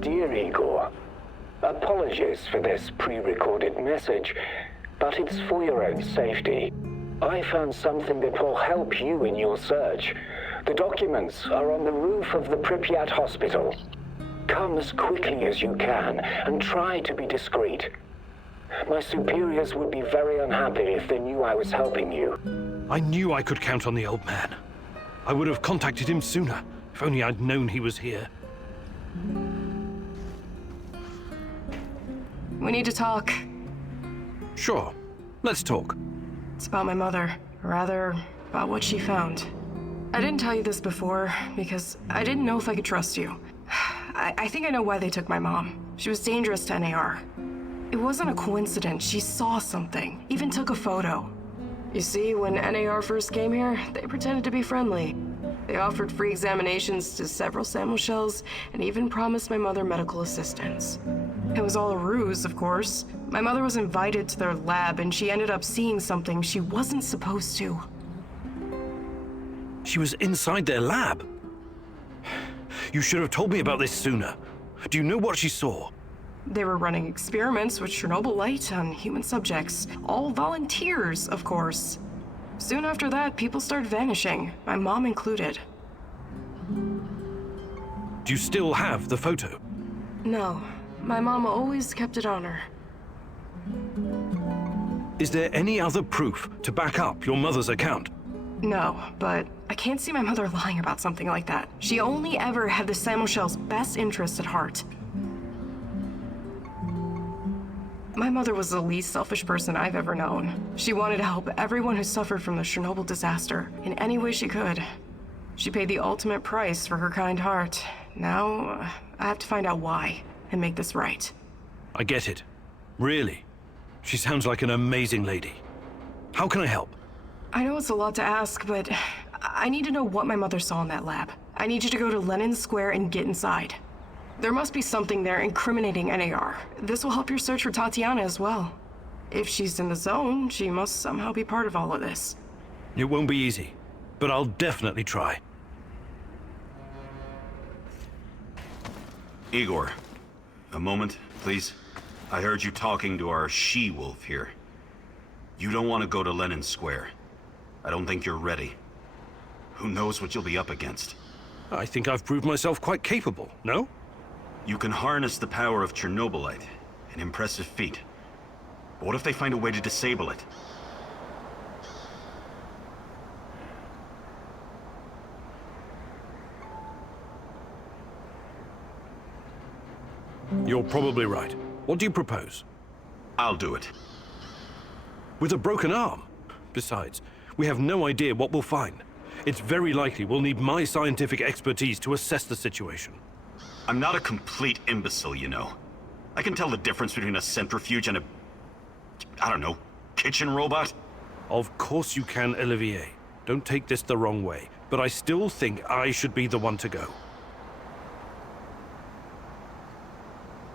Dear Igor, apologies for this pre-recorded message, but it's for your own safety. I found something that will help you in your search. The documents are on the roof of the Pripyat hospital. Come as quickly as you can and try to be discreet. My superiors would be very unhappy if they knew I was helping you. I knew I could count on the old man. I would have contacted him sooner, if only I'd known he was here. We need to talk. Sure. Let's talk. It's about my mother. Or rather, about what she found. I didn't tell you this before, because I didn't know if I could trust you. I think I know why they took my mom. She was dangerous to NAR. It wasn't a coincidence. She saw something, even took a photo. You see, when NAR first came here, they pretended to be friendly. They offered free examinations to several sample shells and even promised my mother medical assistance. It was all a ruse, of course. My mother was invited to their lab and she ended up seeing something she wasn't supposed to. She was inside their lab? You should have told me about this sooner. Do you know what she saw? They were running experiments with Chernobylite on human subjects. All volunteers, of course. Soon after that, people started vanishing, my mom included. Do you still have the photo? No. My mom always kept it on her. Is there any other proof to back up your mother's account? No, but I can't see my mother lying about something like that. She only ever had the Samuel's best interest at heart. My mother was the least selfish person I've ever known. She wanted to help everyone who suffered from the Chernobyl disaster in any way she could. She paid the ultimate price for her kind heart. Now, I have to find out why and make this right. I get it. Really. She sounds like an amazing lady. How can I help? I know it's a lot to ask, but I need to know what my mother saw in that lab. I need you to go to Lenin Square and get inside. There must be something there incriminating NAR. This will help your search for Tatiana as well. If she's in the zone, she must somehow be part of all of this. It won't be easy, but I'll definitely try. Igor, a moment, please. I heard you talking to our she-wolf here. You don't want to go to Lenin Square. I don't think you're ready. Who knows what you'll be up against? I think I've proved myself quite capable, no? You can harness the power of Chernobylite, an impressive feat. But what if they find a way to disable it? You're probably right. What do you propose? I'll do it. With a broken arm? Besides, we have no idea what we'll find. It's very likely we'll need my scientific expertise to assess the situation. I'm not a complete imbecile, you know. I can tell the difference between a centrifuge and a... I don't know, kitchen robot? Of course you can, Olivier. Don't take this the wrong way, but I still think I should be the one to go.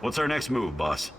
What's our next move, boss?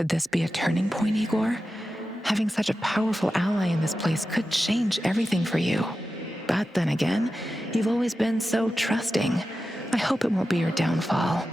Could this be a turning point, Igor? Having such a powerful ally in this place could change everything for you. But then again, you've always been so trusting. I hope it won't be your downfall.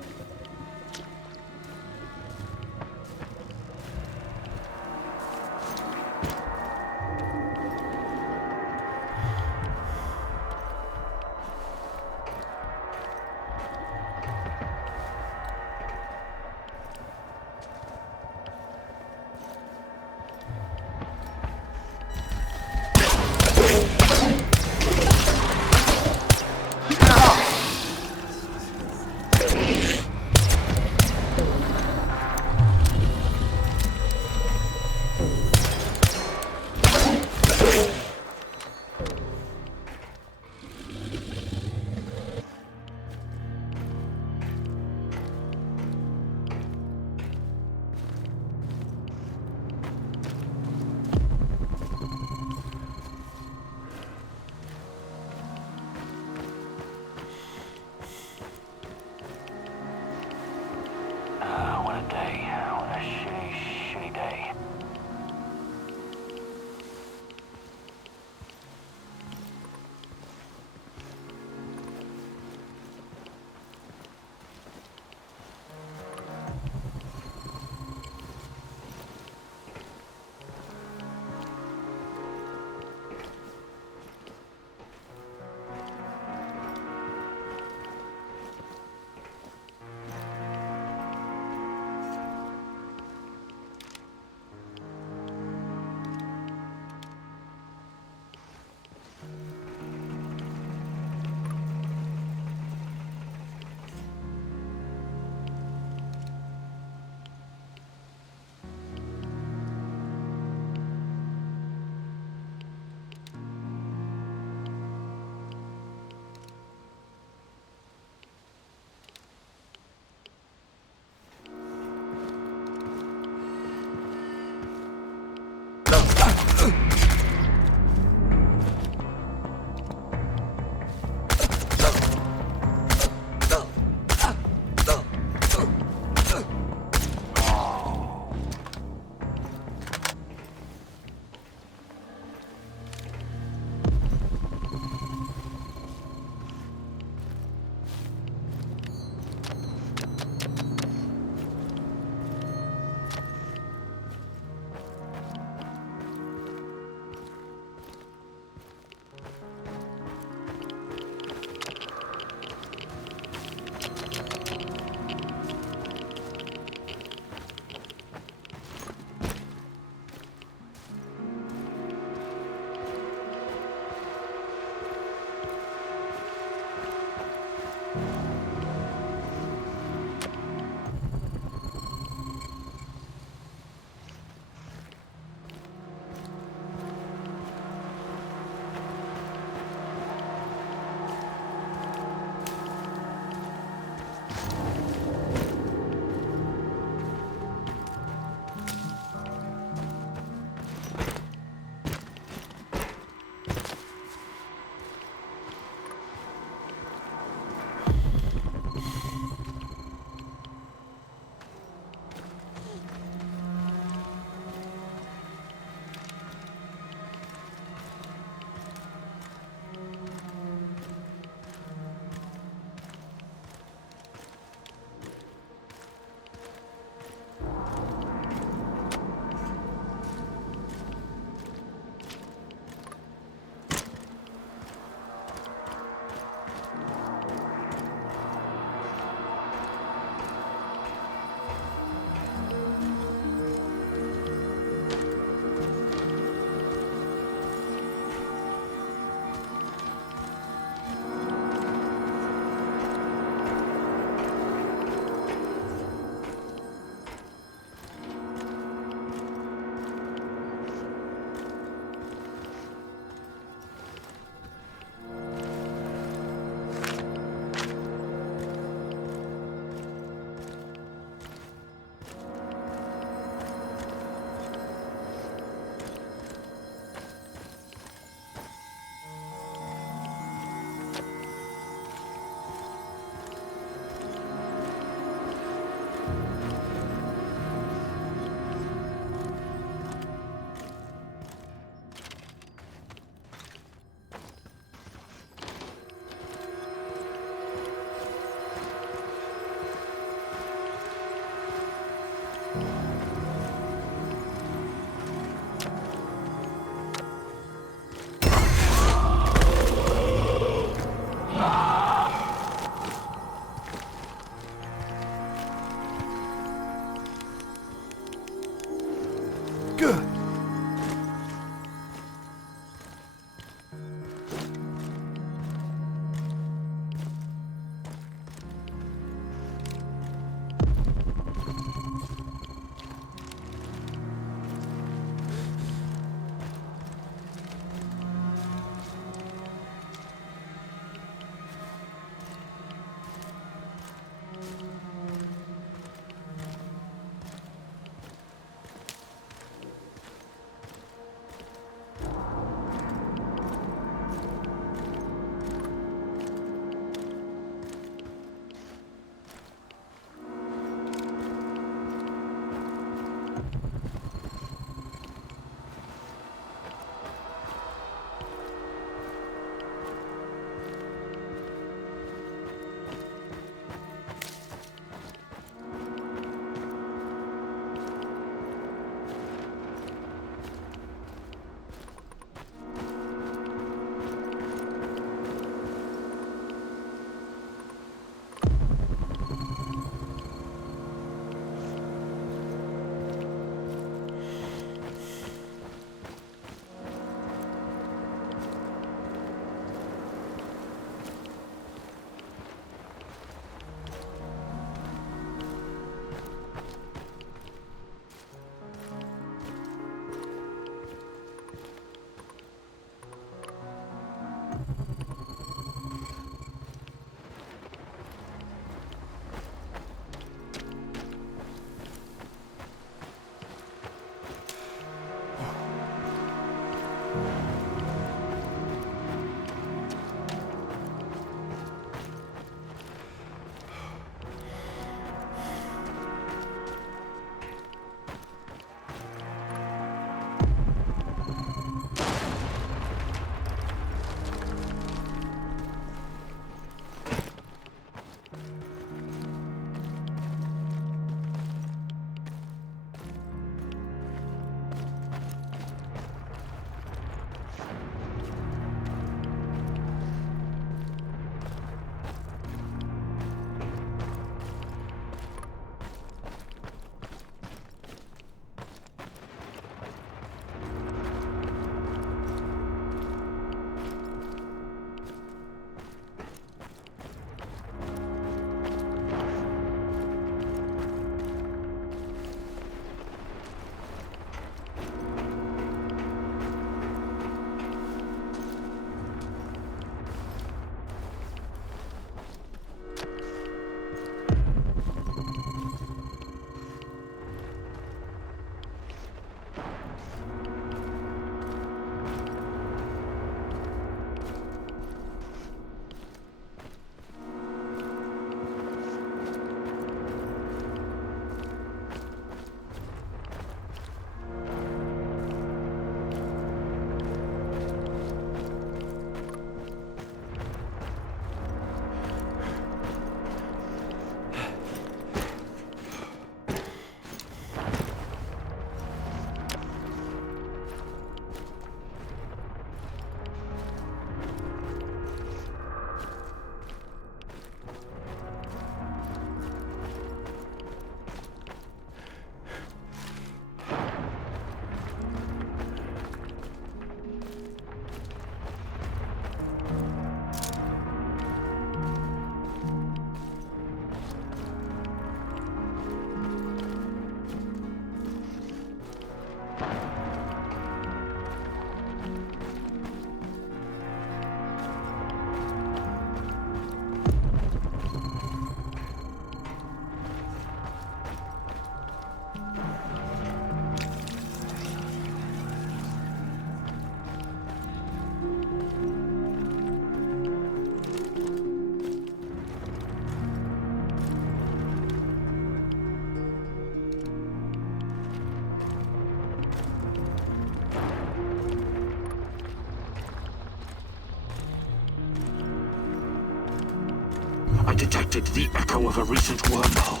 I detected the echo of a recent wormhole.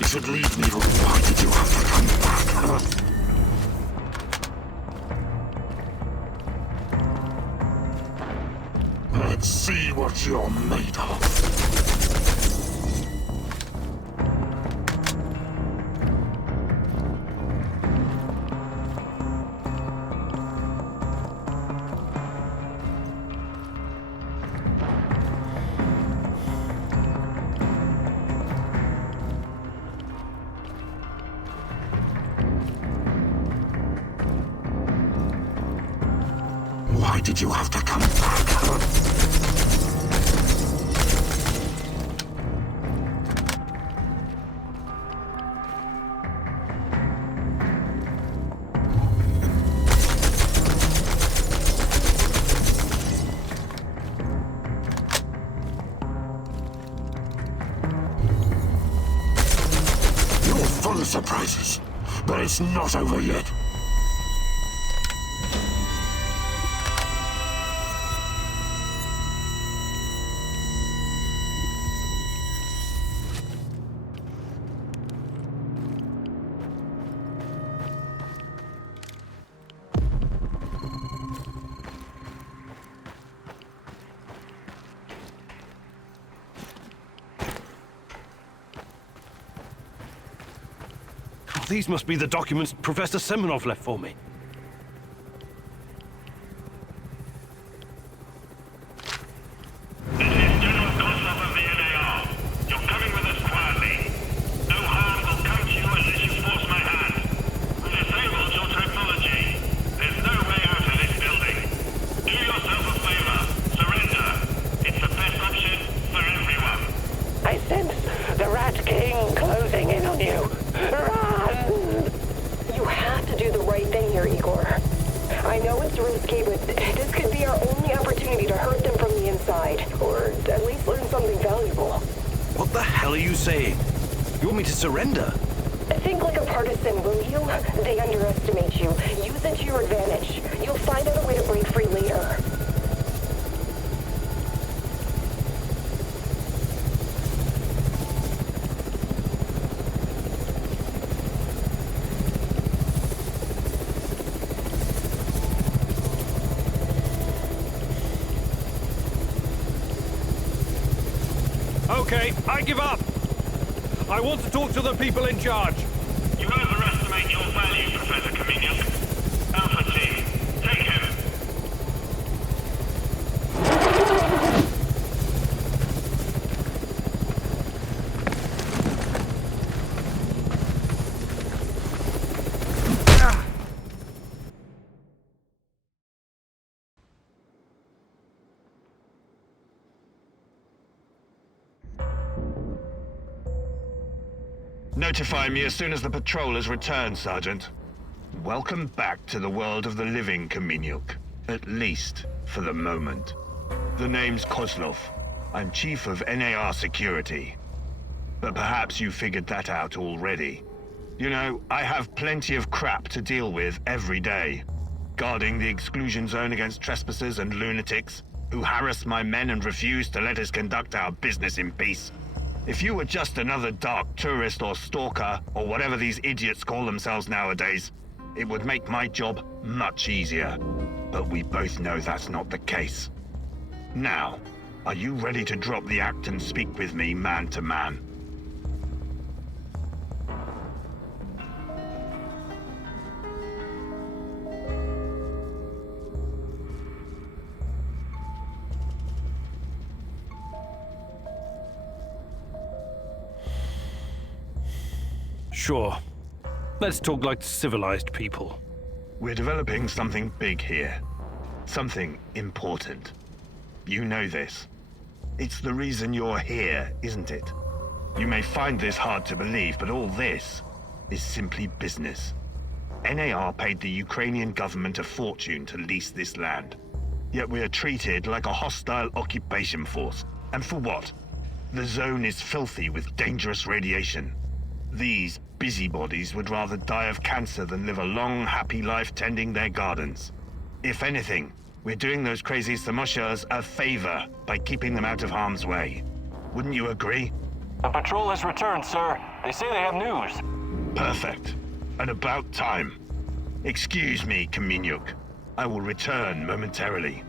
It should lead me to why did you have to come back, huh? Let's see what you're made of. Why did you have to come back, huh? You're full of surprises, but it's not over yet. These must be the documents Professor Semenov left for me. This is General Kosov of the NAR. You're coming with us quietly. No harm will come to you unless you force my hand. We disabled your technology. There's no way out of this building. Do yourself a favor. Surrender. It's the best option for everyone. I sense the Rat King closing in on you. Run! You have to do the right thing here, Igor. I know it's risky, but this could be our only opportunity to hurt them from the inside, or at least learn something valuable. What the hell are you saying? You want me to surrender? Think like a partisan, will you? They underestimate you. Use it to your advantage. You'll find out a way to break free later. Okay, I give up. I want to talk to the people in charge. You overestimate your value, Professor Khymynyuk. Alpha Team, take him. Notify me as soon as the patrol has returned, Sergeant. Welcome back to the world of the living, Khymynyuk. At least, for the moment. The name's Kozlov. I'm Chief of NAR Security. But perhaps you figured that out already. You know, I have plenty of crap to deal with every day. Guarding the Exclusion Zone against trespassers and lunatics, who harass my men and refuse to let us conduct our business in peace. If you were just another dark tourist or stalker, or whatever these idiots call themselves nowadays, it would make my job much easier. But we both know that's not the case. Now, are you ready to drop the act and speak with me man to man? Sure. Let's talk like civilized people. We're developing something big here. Something important. You know this. It's the reason you're here, isn't it? You may find this hard to believe, but all this is simply business. NAR paid the Ukrainian government a fortune to lease this land. Yet we are treated like a hostile occupation force. And for what? The zone is filthy with dangerous radiation. These busybodies would rather die of cancer than live a long, happy life tending their gardens. If anything, we're doing those crazy Samoshas a favor by keeping them out of harm's way. Wouldn't you agree? The patrol has returned, sir. They say they have news. Perfect. And about time. Excuse me, Khymynyuk. I will return momentarily.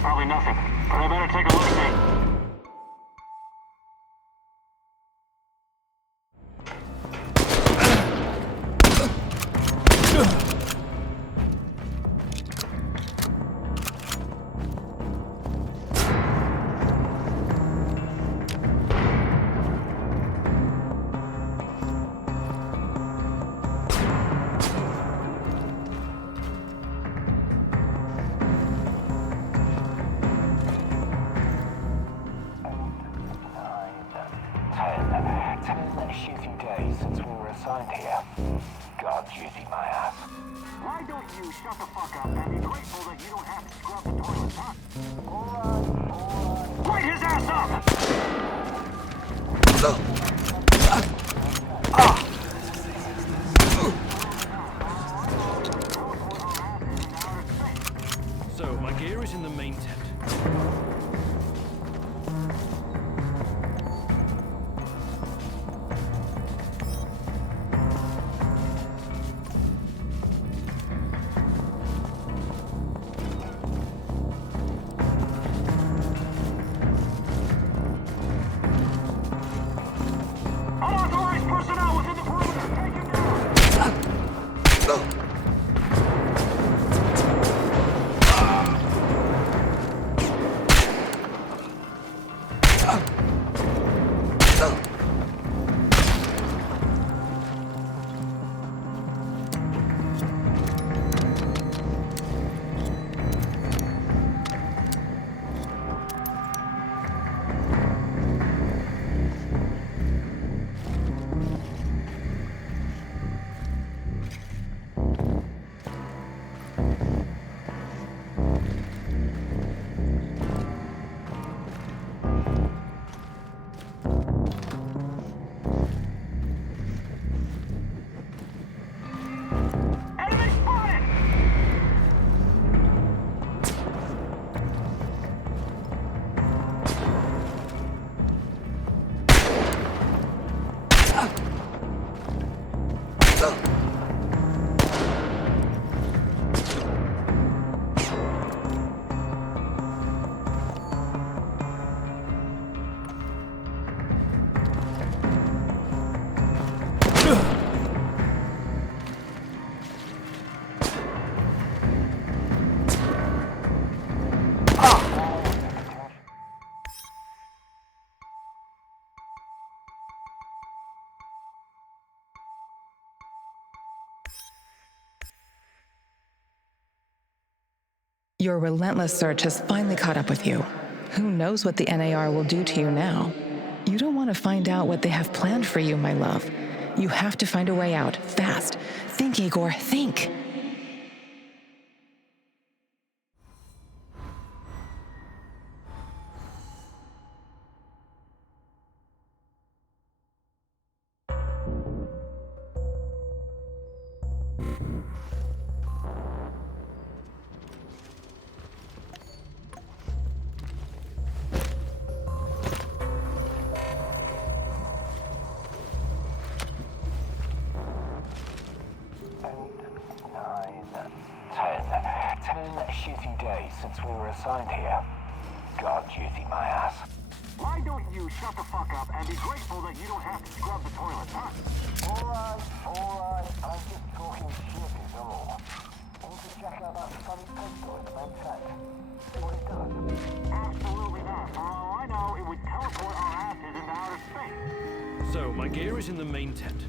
Probably nothing, but I better take a look-see. Shooting days since we were assigned here. God, using my ass. Why don't you shut the fuck up and be grateful that you don't have to scrub the toilet, huh? Light his ass up! So, my gear is in the main tent. Unauthorized personnel within the Your relentless search has finally caught up with you. Who knows what the NAR will do to you now? You don't want to find out what they have planned for you, my love. You have to find a way out, fast. Think, Igor, think. Shitty days since we were assigned here. God, Juicy my ass. Why don't you shut the fuck up and be grateful that you don't have to scrub the toilet, huh? Alright, I'm just talking shit is all. I need to check out that funny pistol in the main tent. See what it does. Absolutely not. For all I know, it would teleport our asses into outer space. So, my gear is in the main tent.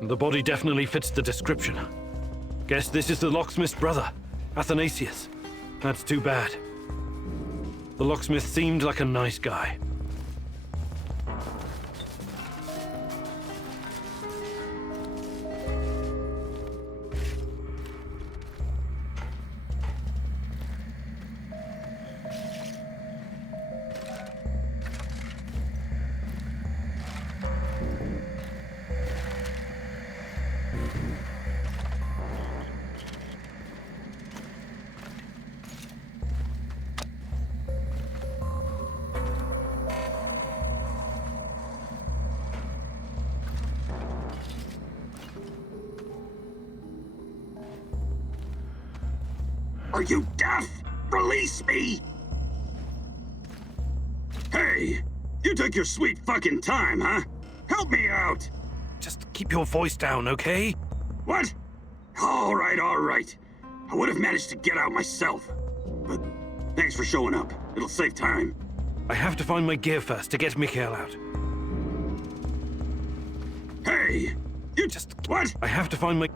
The body definitely fits the description. Guess this is the locksmith's brother, Athanasius. That's too bad. The locksmith seemed like a nice guy. Are you deaf? Release me! Hey! You took your sweet fucking time, huh? Help me out! Just keep your voice down, okay? What? Alright. I would have managed to get out myself. But thanks for showing up. It'll save time. I have to find my gear first to get Mikhail out. Hey! You Just... What? I have to find my...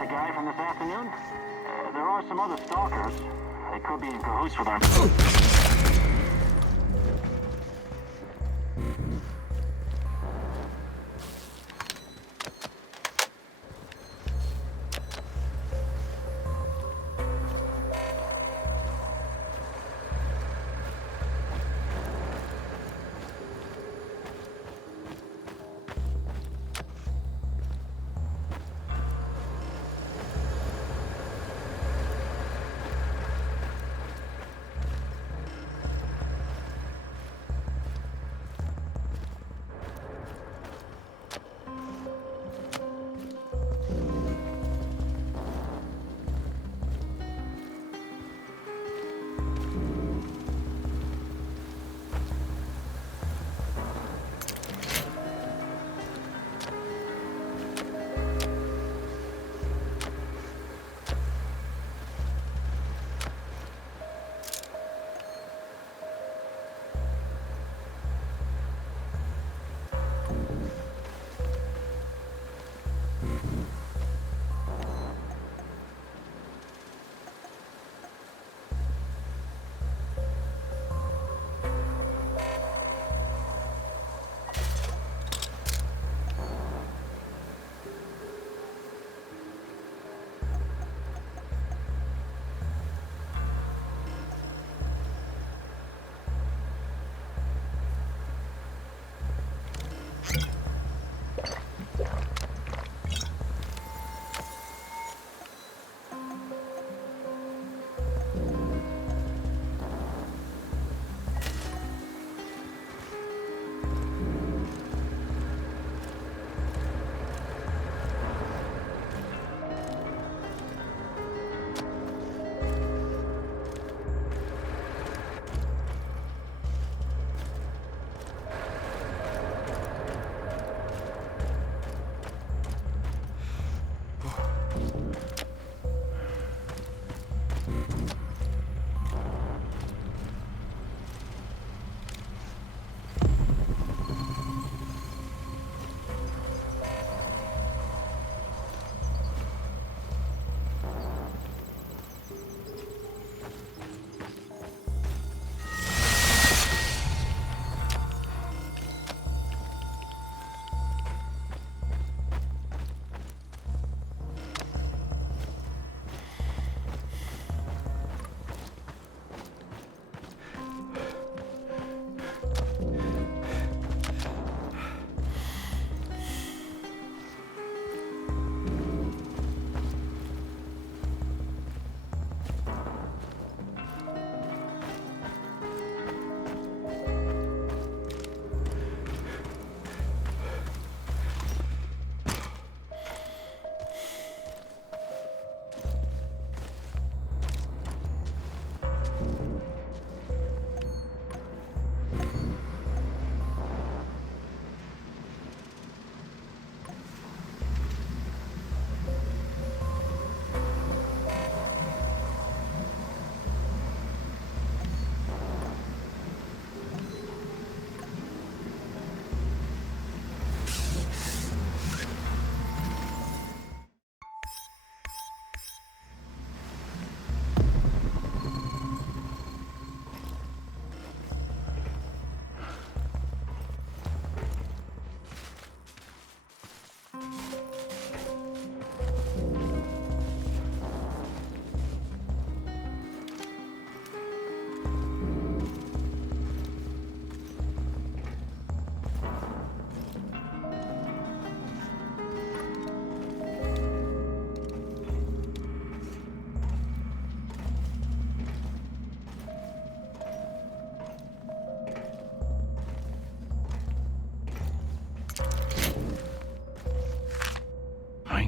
the guy from this afternoon? There are some other stalkers. They could be in cahoots with our...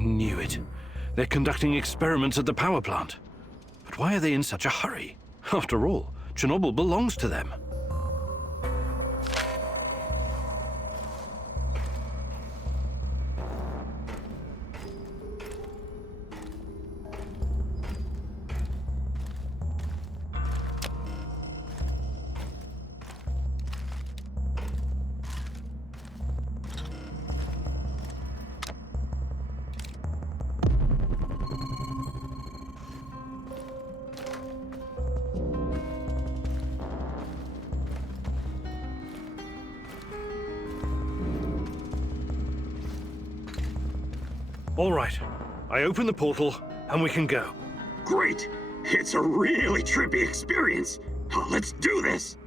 knew it. They're conducting experiments at the power plant. But why are they in such a hurry? After all, Chernobyl belongs to them. All right. I open the portal, and we can go. Great! It's a really trippy experience. Oh, let's do this!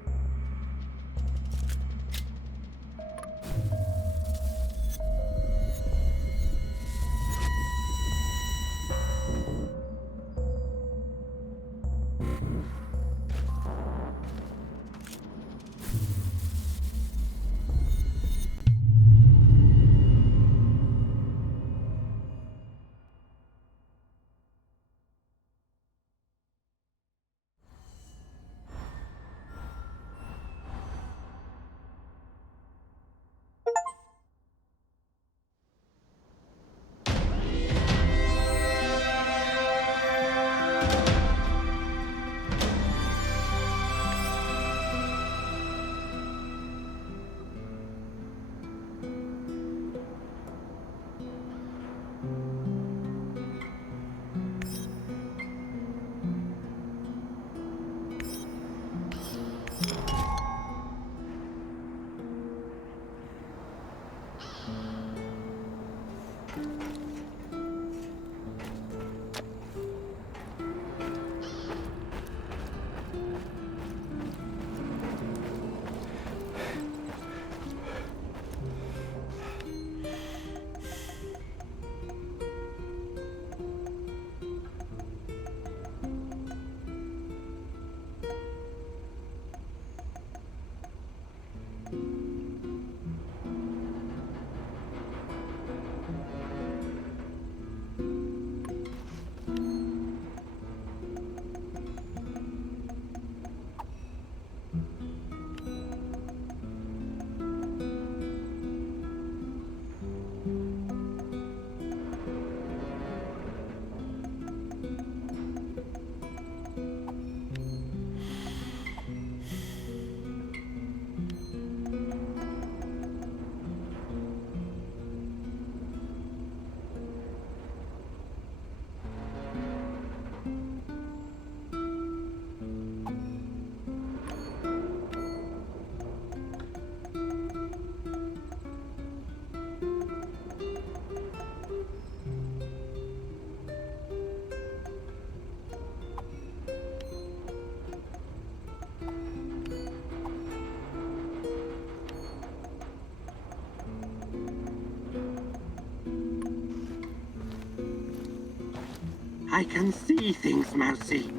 I can see things, Mousy.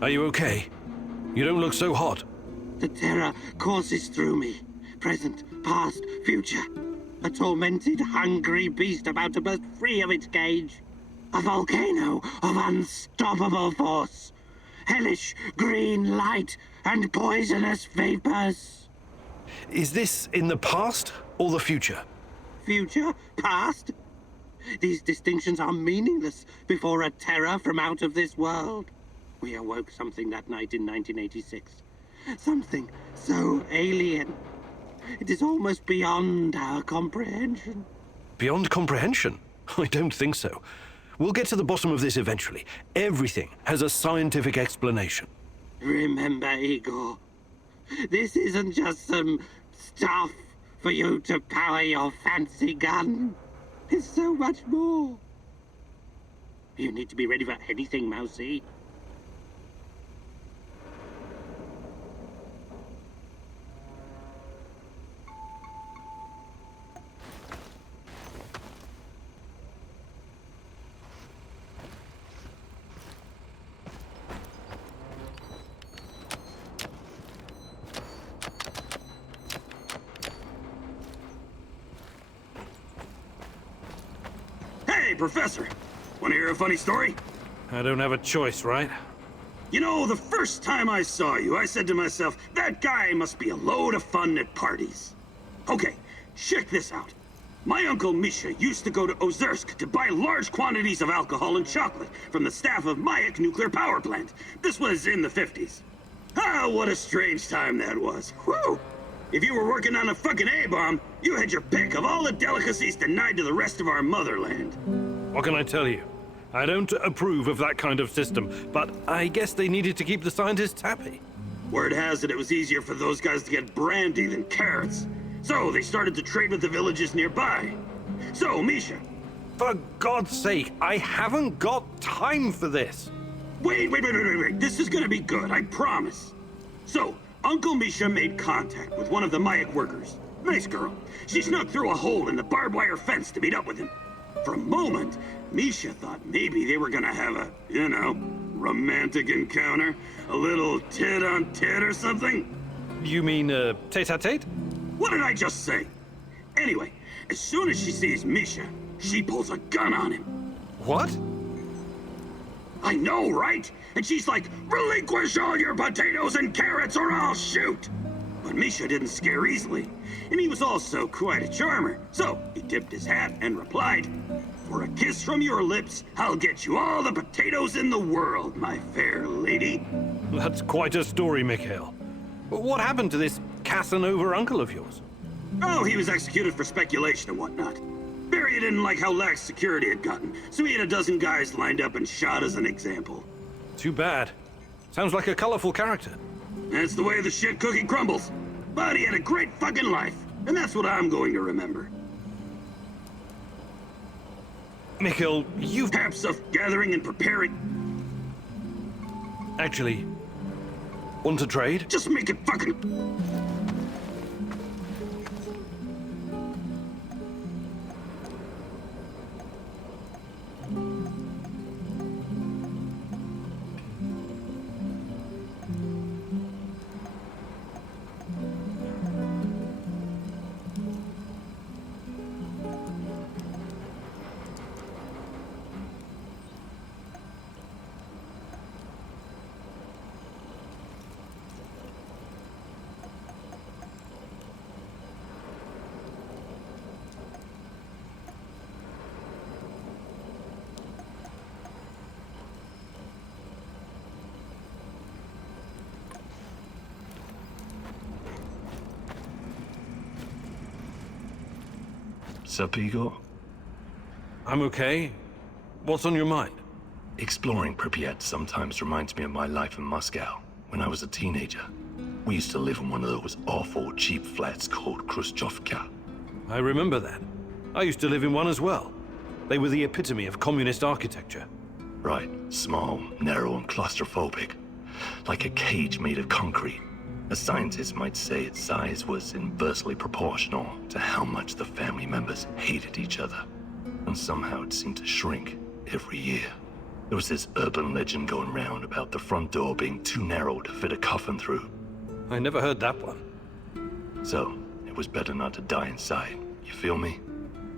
Are you okay? You don't look so hot. The terror courses through me. Present, past, future. A tormented, hungry beast about to burst free of its cage. A volcano of unstoppable force. Hellish green light and poisonous vapors. Is this in the past or the future? Future? Past? These distinctions are meaningless before a terror from out of this world. We awoke something that night in 1986. Something so alien. It is almost beyond our comprehension. Beyond comprehension? I don't think so. We'll get to the bottom of this eventually. Everything has a scientific explanation. Remember, Igor, this isn't just some stuff for you to power your fancy gun. It's so much more. You need to be ready for anything, Mousy. Hey, Professor! Wanna hear a funny story? I don't have a choice, right? You know, the first time I saw you, I said to myself, that guy must be a load of fun at parties. Okay, check this out. My uncle Misha used to go to Ozersk to buy large quantities of alcohol and chocolate from the staff of Mayak nuclear power plant. This was in the 50s. Ah, what a strange time that was. Whew! If you were working on a fucking A-bomb, you had your pick of all the delicacies denied to the rest of our motherland. What can I tell you? I don't approve of that kind of system, but I guess they needed to keep the scientists happy. Word has it was easier for those guys to get brandy than carrots. So they started to trade with the villages nearby. So, Misha, For God's sake, I haven't got time for this. Wait. This is gonna be good, I promise. So, Uncle Misha made contact with one of the Mayak workers. Nice girl. She snuck through a hole in the barbed wire fence to meet up with him. For a moment, Misha thought maybe they were gonna have a, romantic encounter. A little tit-on-tit or something. You mean, tete-a-tete? What did I just say? Anyway, as soon as she sees Misha, she pulls a gun on him. What? I know, right? And she's like, relinquish all your potatoes and carrots or I'll shoot! But Misha didn't scare easily, and he was also quite a charmer. So he tipped his hat and replied, for a kiss from your lips, I'll get you all the potatoes in the world, my fair lady. That's quite a story, Mikhail. But what happened to this Casanova uncle of yours? Oh, he was executed for speculation and whatnot. Barry didn't like how lax security had gotten, so he had a dozen guys lined up and shot as an example. Too bad. Sounds like a colorful character. That's the way the shit cookie crumbles. But he had a great fucking life, and that's what I'm going to remember. Mikhail, you've... Have stuff gathering and preparing. Actually, want to trade? Just make it fucking... Sup, Igor? I'm okay. What's on your mind? Exploring Pripyat sometimes reminds me of my life in Moscow when I was a teenager. We used to live in one of those awful cheap flats called Khrushchevka. I remember that. I used to live in one as well. They were the epitome of communist architecture. Right. Small, narrow, and claustrophobic. Like a cage made of concrete. A scientist might say its size was inversely proportional to how much the family members hated each other. And somehow it seemed to shrink every year. There was this urban legend going round about the front door being too narrow to fit a coffin through. I never heard that one. So, it was better not to die inside, you feel me?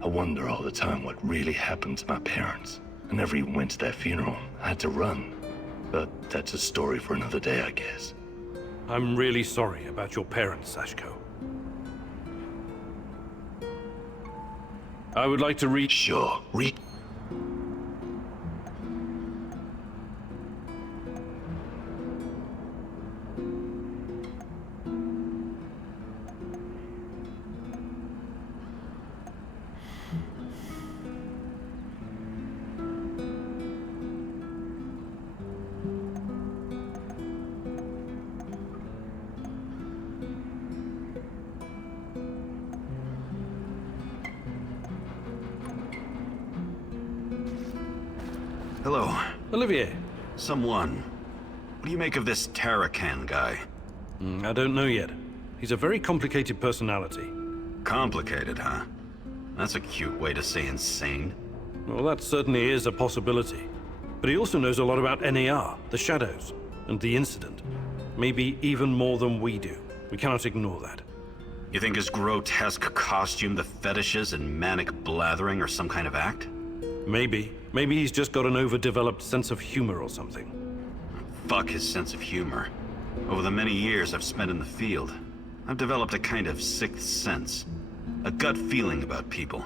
I wonder all the time what really happened to my parents. And every went to their funeral, I had to run. But that's a story for another day, I guess. I'm really sorry about your parents, Sashko. I would like to read... Sure, read... Hello. Olivier. Someone. What do you make of this Tarakan guy? I don't know yet. He's a very complicated personality. Complicated, huh? That's a cute way to say insane. Well, that certainly is a possibility. But he also knows a lot about NAR, the Shadows, and the incident. Maybe even more than we do. We cannot ignore that. You think his grotesque costume, the fetishes, and manic blathering are some kind of act? Maybe. Maybe he's just got an overdeveloped sense of humor or something. Fuck his sense of humor. Over the many years I've spent in the field, I've developed a kind of sixth sense. A gut feeling about people.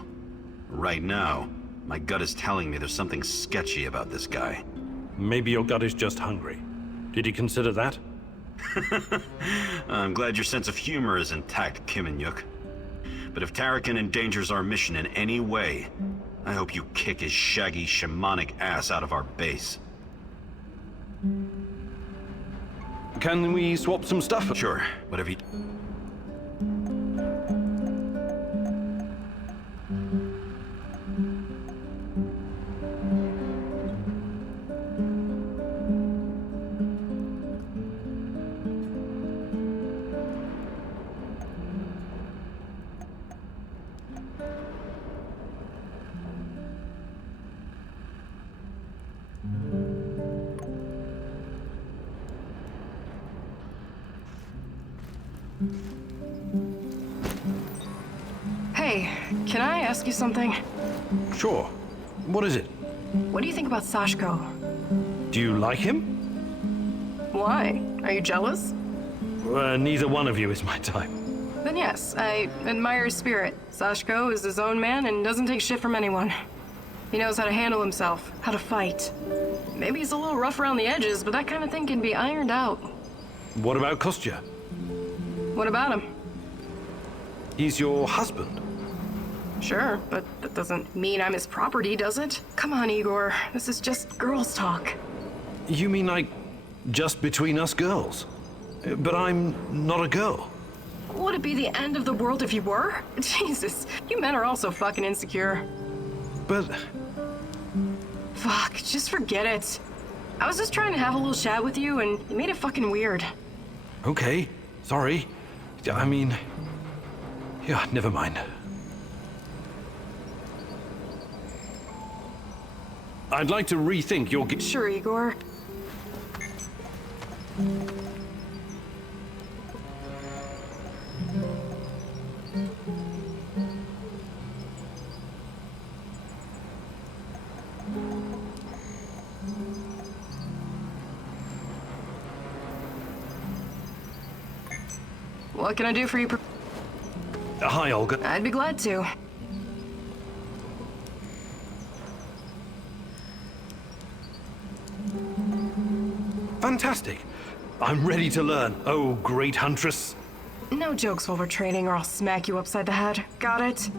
Right now, my gut is telling me there's something sketchy about this guy. Maybe your gut is just hungry. Did you consider that? I'm glad your sense of humor is intact, Khymynyuk. But if Tarakan endangers our mission in any way, I hope you kick his shaggy shamanic ass out of our base. Can we swap some stuff? Sure, whatever you... can I ask you something? Sure. What is it? What do you think about Sashko? Do you like him? Why? Are you jealous? Neither one of you is my type. Then yes, I admire his spirit. Sashko is his own man and doesn't take shit from anyone. He knows how to handle himself, how to fight. Maybe he's a little rough around the edges, but that kind of thing can be ironed out. What about Kostya? What about him? He's your husband. Sure, but that doesn't mean I'm his property, does it? Come on, Igor. This is just girls' talk. You mean like just between us girls? But I'm not a girl. Would it be the end of the world if you were? Jesus, you men are also fucking insecure. But... Fuck, just forget it. I was just trying to have a little chat with you, and you made it fucking weird. Okay, sorry. I mean... Yeah, never mind. I'd like to rethink your... Sure, Igor. What can I do for you? Hi, Olga. I'd be glad to. Fantastic. I'm ready to learn. Oh, great huntress. No jokes while we're training or I'll smack you upside the head. Got it?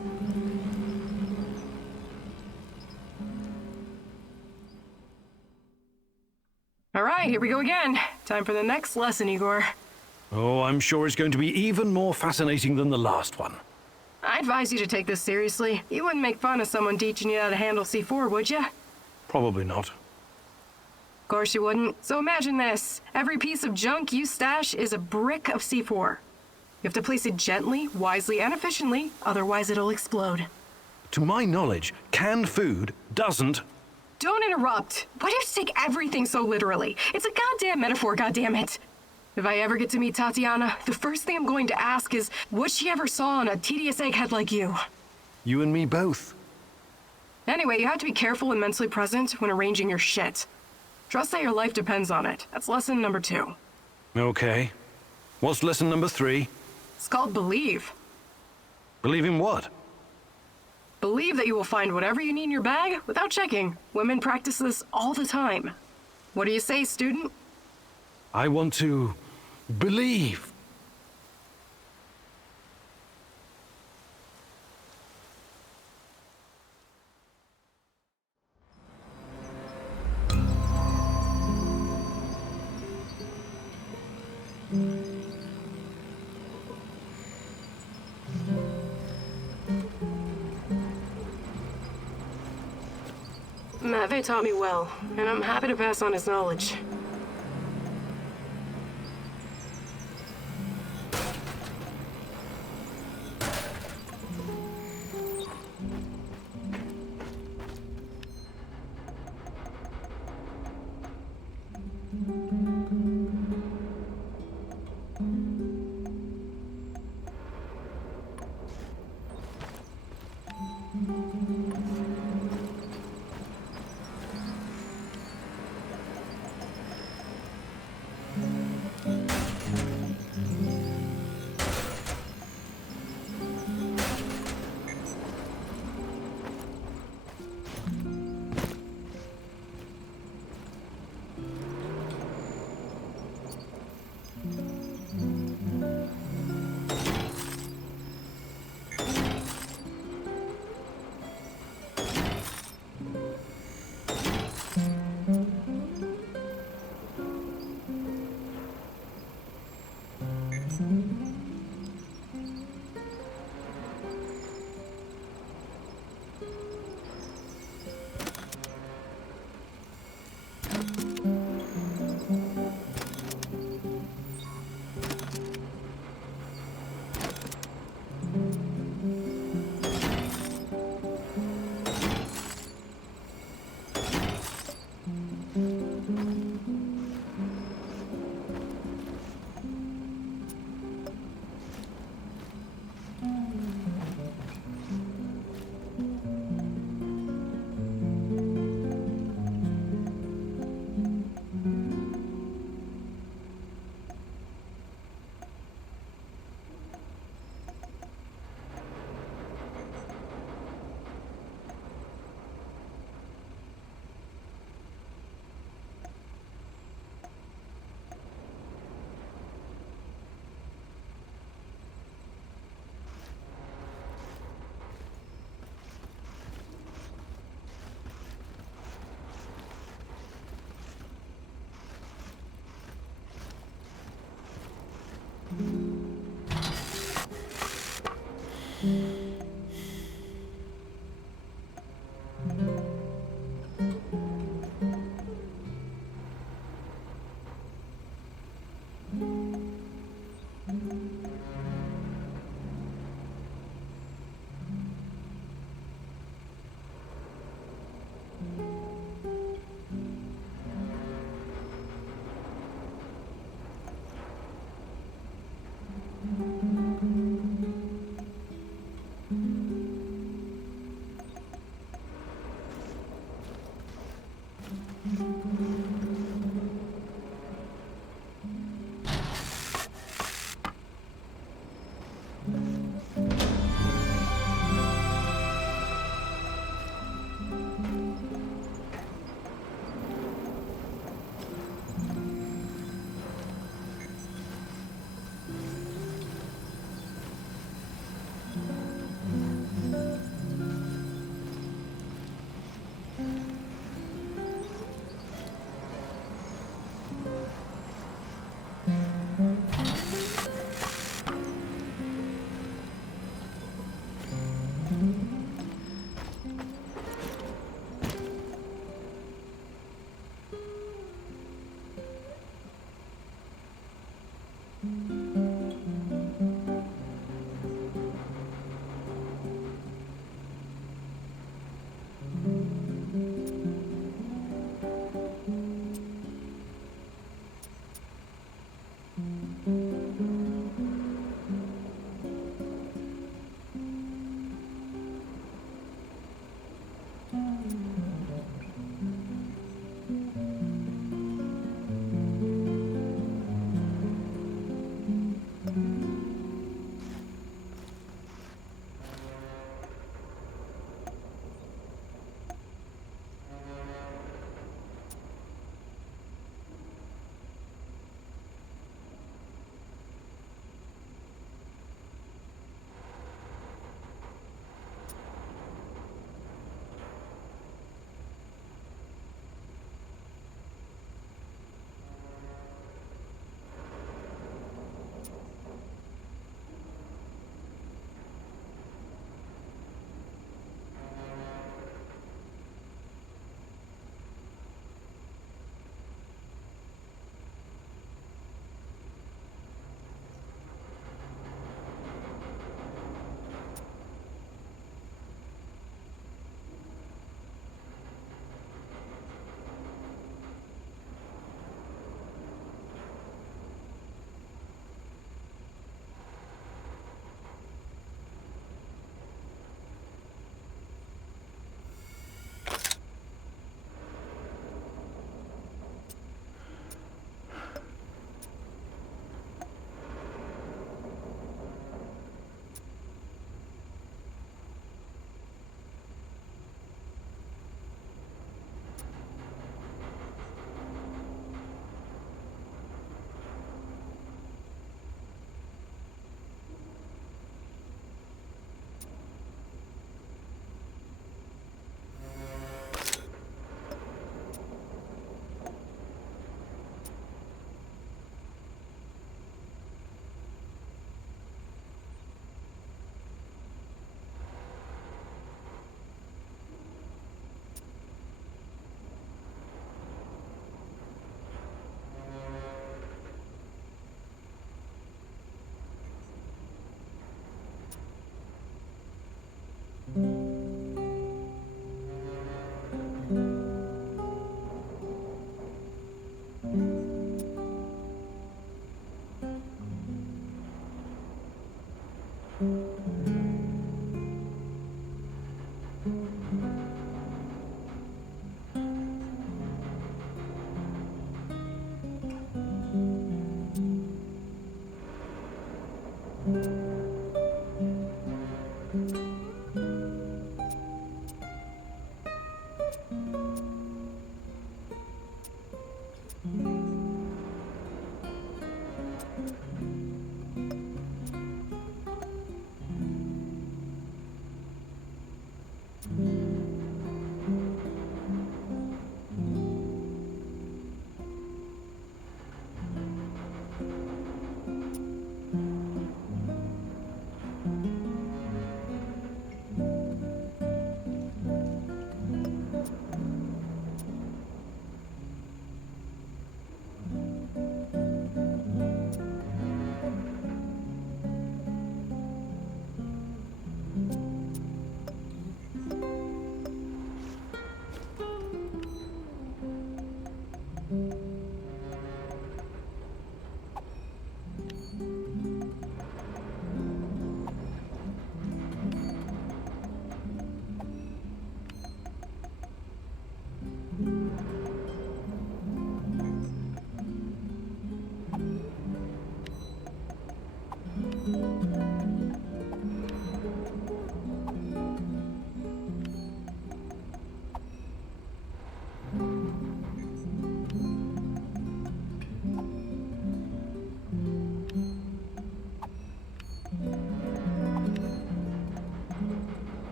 All right, here we go again. Time for the next lesson, Igor. Oh, I'm sure it's going to be even more fascinating than the last one. I advise you to take this seriously. You wouldn't make fun of someone teaching you how to handle C4, would you? Probably not. Of course you wouldn't. So imagine this. Every piece of junk you stash is a brick of C4. You have to place it gently, wisely, and efficiently, otherwise it'll explode. To my knowledge, canned food doesn't... Don't interrupt. Why do you take everything so literally? It's a goddamn metaphor, goddammit. If I ever get to meet Tatiana, the first thing I'm going to ask is what she ever saw in a tedious egghead like you. You and me both. Anyway, you have to be careful and mentally present when arranging your shit. Trust that your life depends on it. That's lesson number 2. Okay. What's lesson number 3? It's called believe. Believe in what? Believe that you will find whatever you need in your bag without checking. Women practice this all the time. What do you say, student? I want to believe. Matvey taught me well, and I'm happy to pass on his knowledge.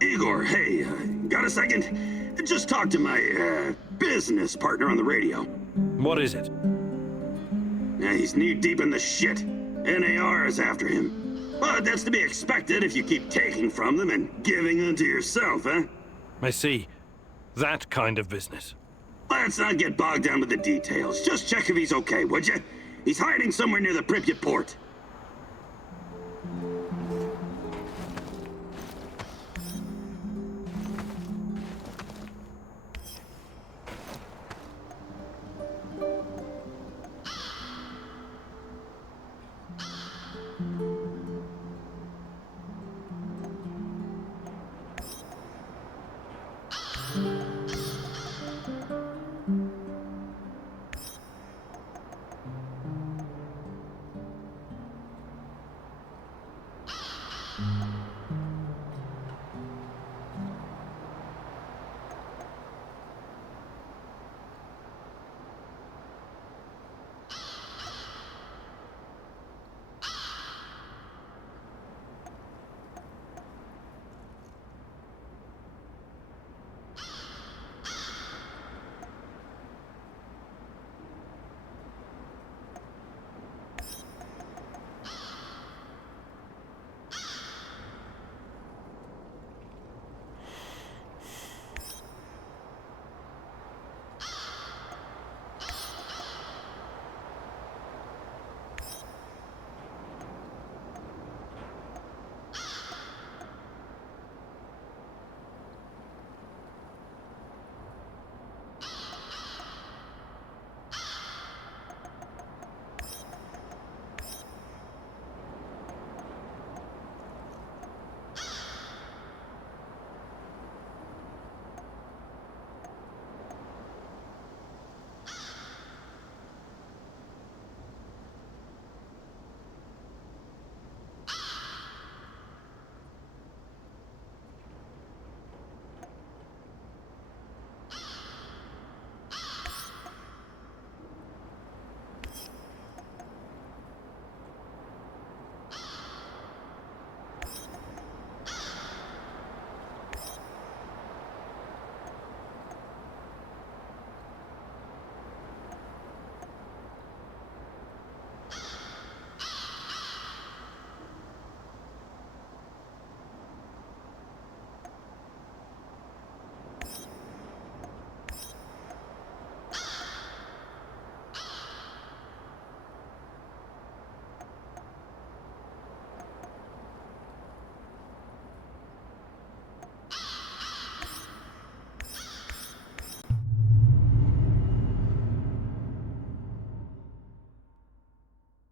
Igor, hey, got a second? Just talked to my, business partner on the radio. What is it? Yeah, he's knee-deep in the shit. NAR is after him. But that's to be expected if you keep taking from them and giving unto yourself, huh? I see. That kind of business. Let's not get bogged down with the details. Just check if he's okay, would you? He's hiding somewhere near the Pripyat port.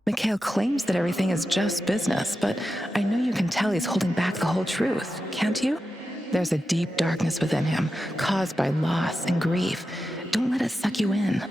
Mikhail claims that everything is just business, but I know you can tell he's holding back the whole truth, can't you? There's a deep darkness within him, caused by loss and grief. Don't let it suck you in.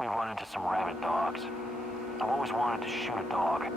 we run into some rabid dogs. I've always wanted to shoot a dog.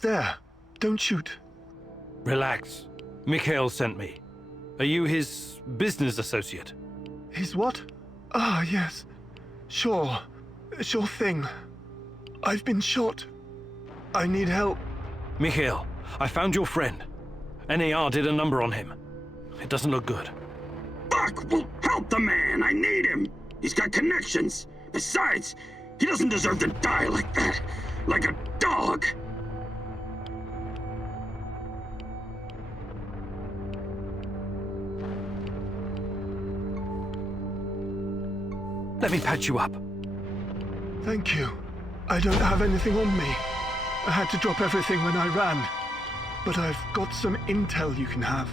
there. Don't shoot. Relax. Mikhail sent me. Are you his business associate? His what? Ah, yes. Sure. Sure thing. I've been shot. I need help. Mikhail, I found your friend. NAR did a number on him. It doesn't look good. Fuck! Well, help the man! I need him! He's got connections! Besides, he doesn't deserve to die like that! Like a dog! Let me patch you up. Thank you. I don't have anything on me. I had to drop everything when I ran. But I've got some intel you can have.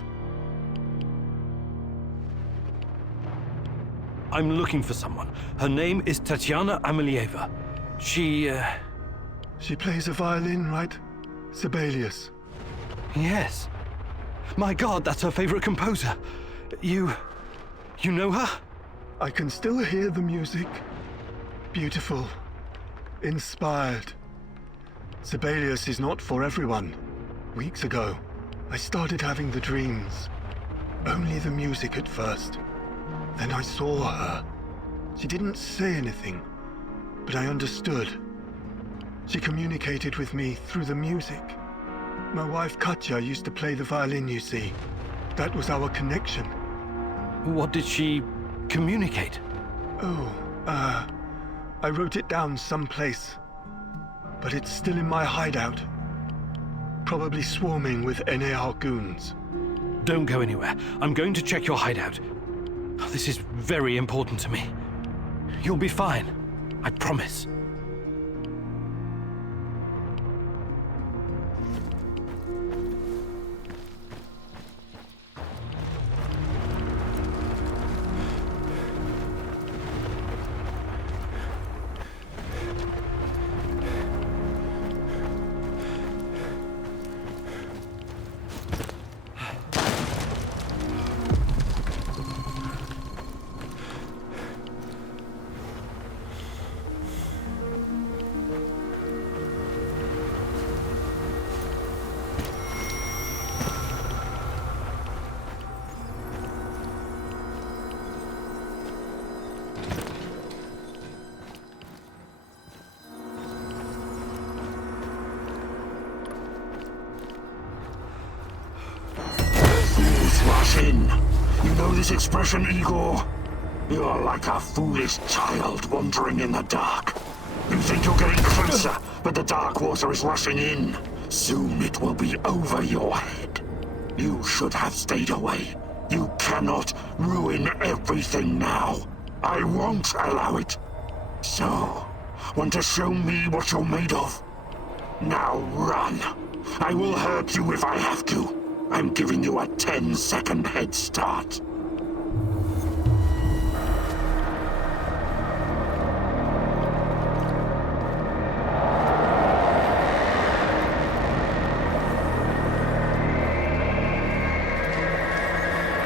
I'm looking for someone. Her name is Tatiana Amelieva. She plays a violin, right? Sibelius. Yes. My God, that's her favorite composer. You know her? I can still hear the music. Beautiful. Inspired. Sibelius is not for everyone. Weeks ago, I started having the dreams. Only the music at first. Then I saw her. She didn't say anything, but I understood. She communicated with me through the music. My wife Katya used to play the violin, you see. That was our connection. What did she communicate? Oh, I wrote it down someplace. But it's still in my hideout. Probably swarming with NAR goons. Don't go anywhere. I'm going to check your hideout. This is very important to me. You'll be fine. I promise. You know this expression, Igor? You're like a foolish child wandering in the dark. You think you're getting closer, but the dark water is rushing in. Soon it will be over your head. You should have stayed away. You cannot ruin everything now. I won't allow it. So, want to show me what you're made of? Now run. I will hurt you if I have to. I'm giving you a 10-second head start.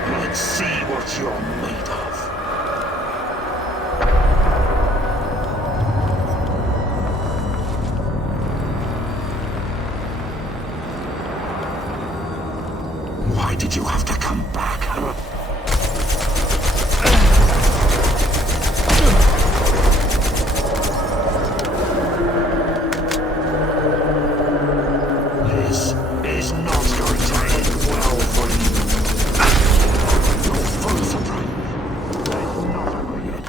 Let's see what you're made of. Why did you have to come back, huh? This is not going to end well for you. You're full of There's not over yet.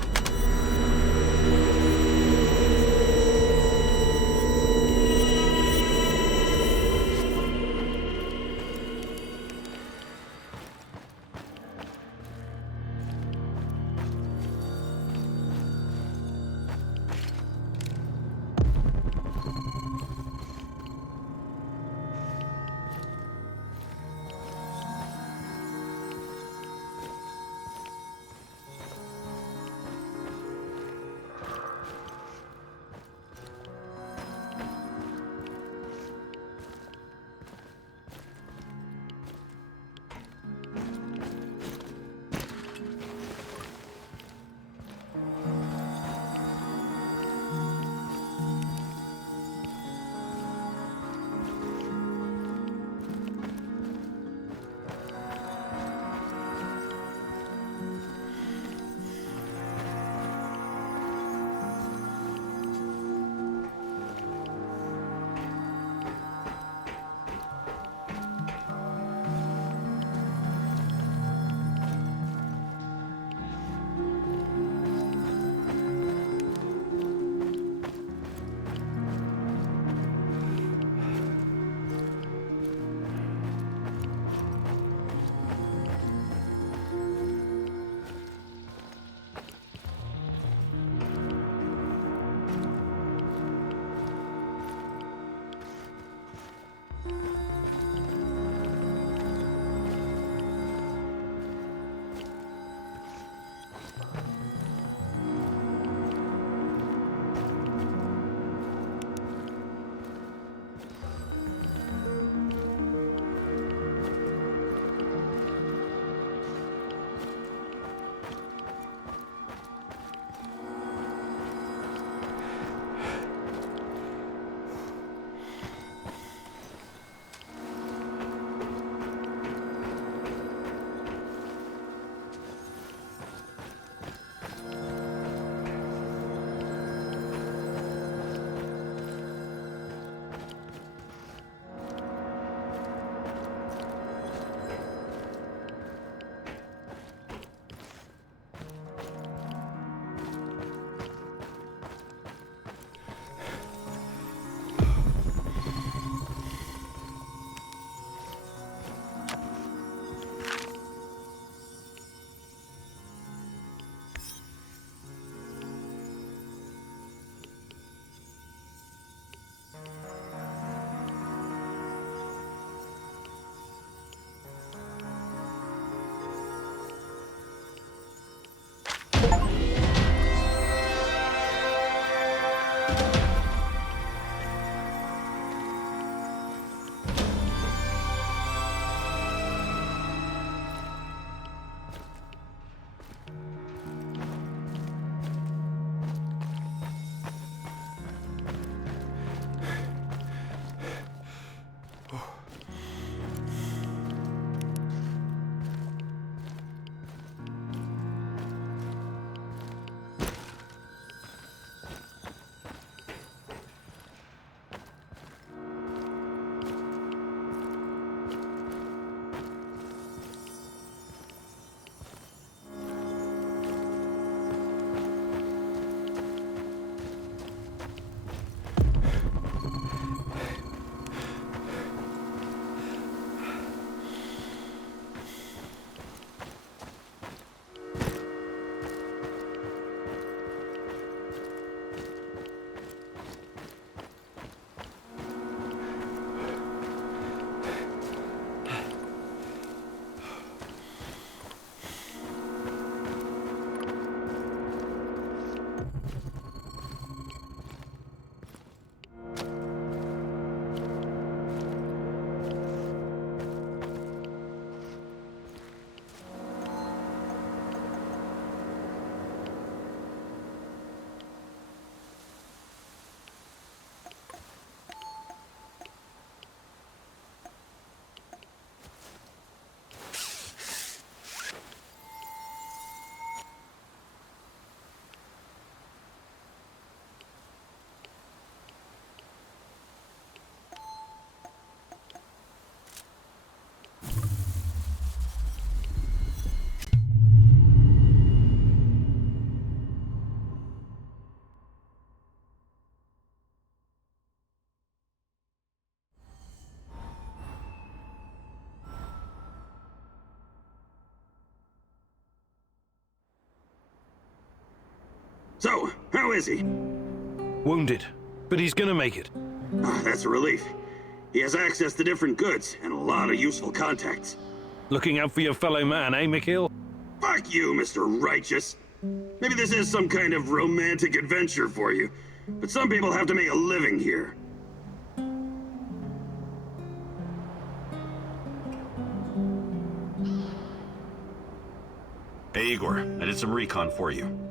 So, how is he? Wounded, but he's gonna make it. That's a relief. He has access to different goods and a lot of useful contacts. Looking out for your fellow man, eh, Mikhail? Fuck you, Mr. Righteous. Maybe this is some kind of romantic adventure for you, but some people have to make a living here. Hey, Igor, I did some recon for you.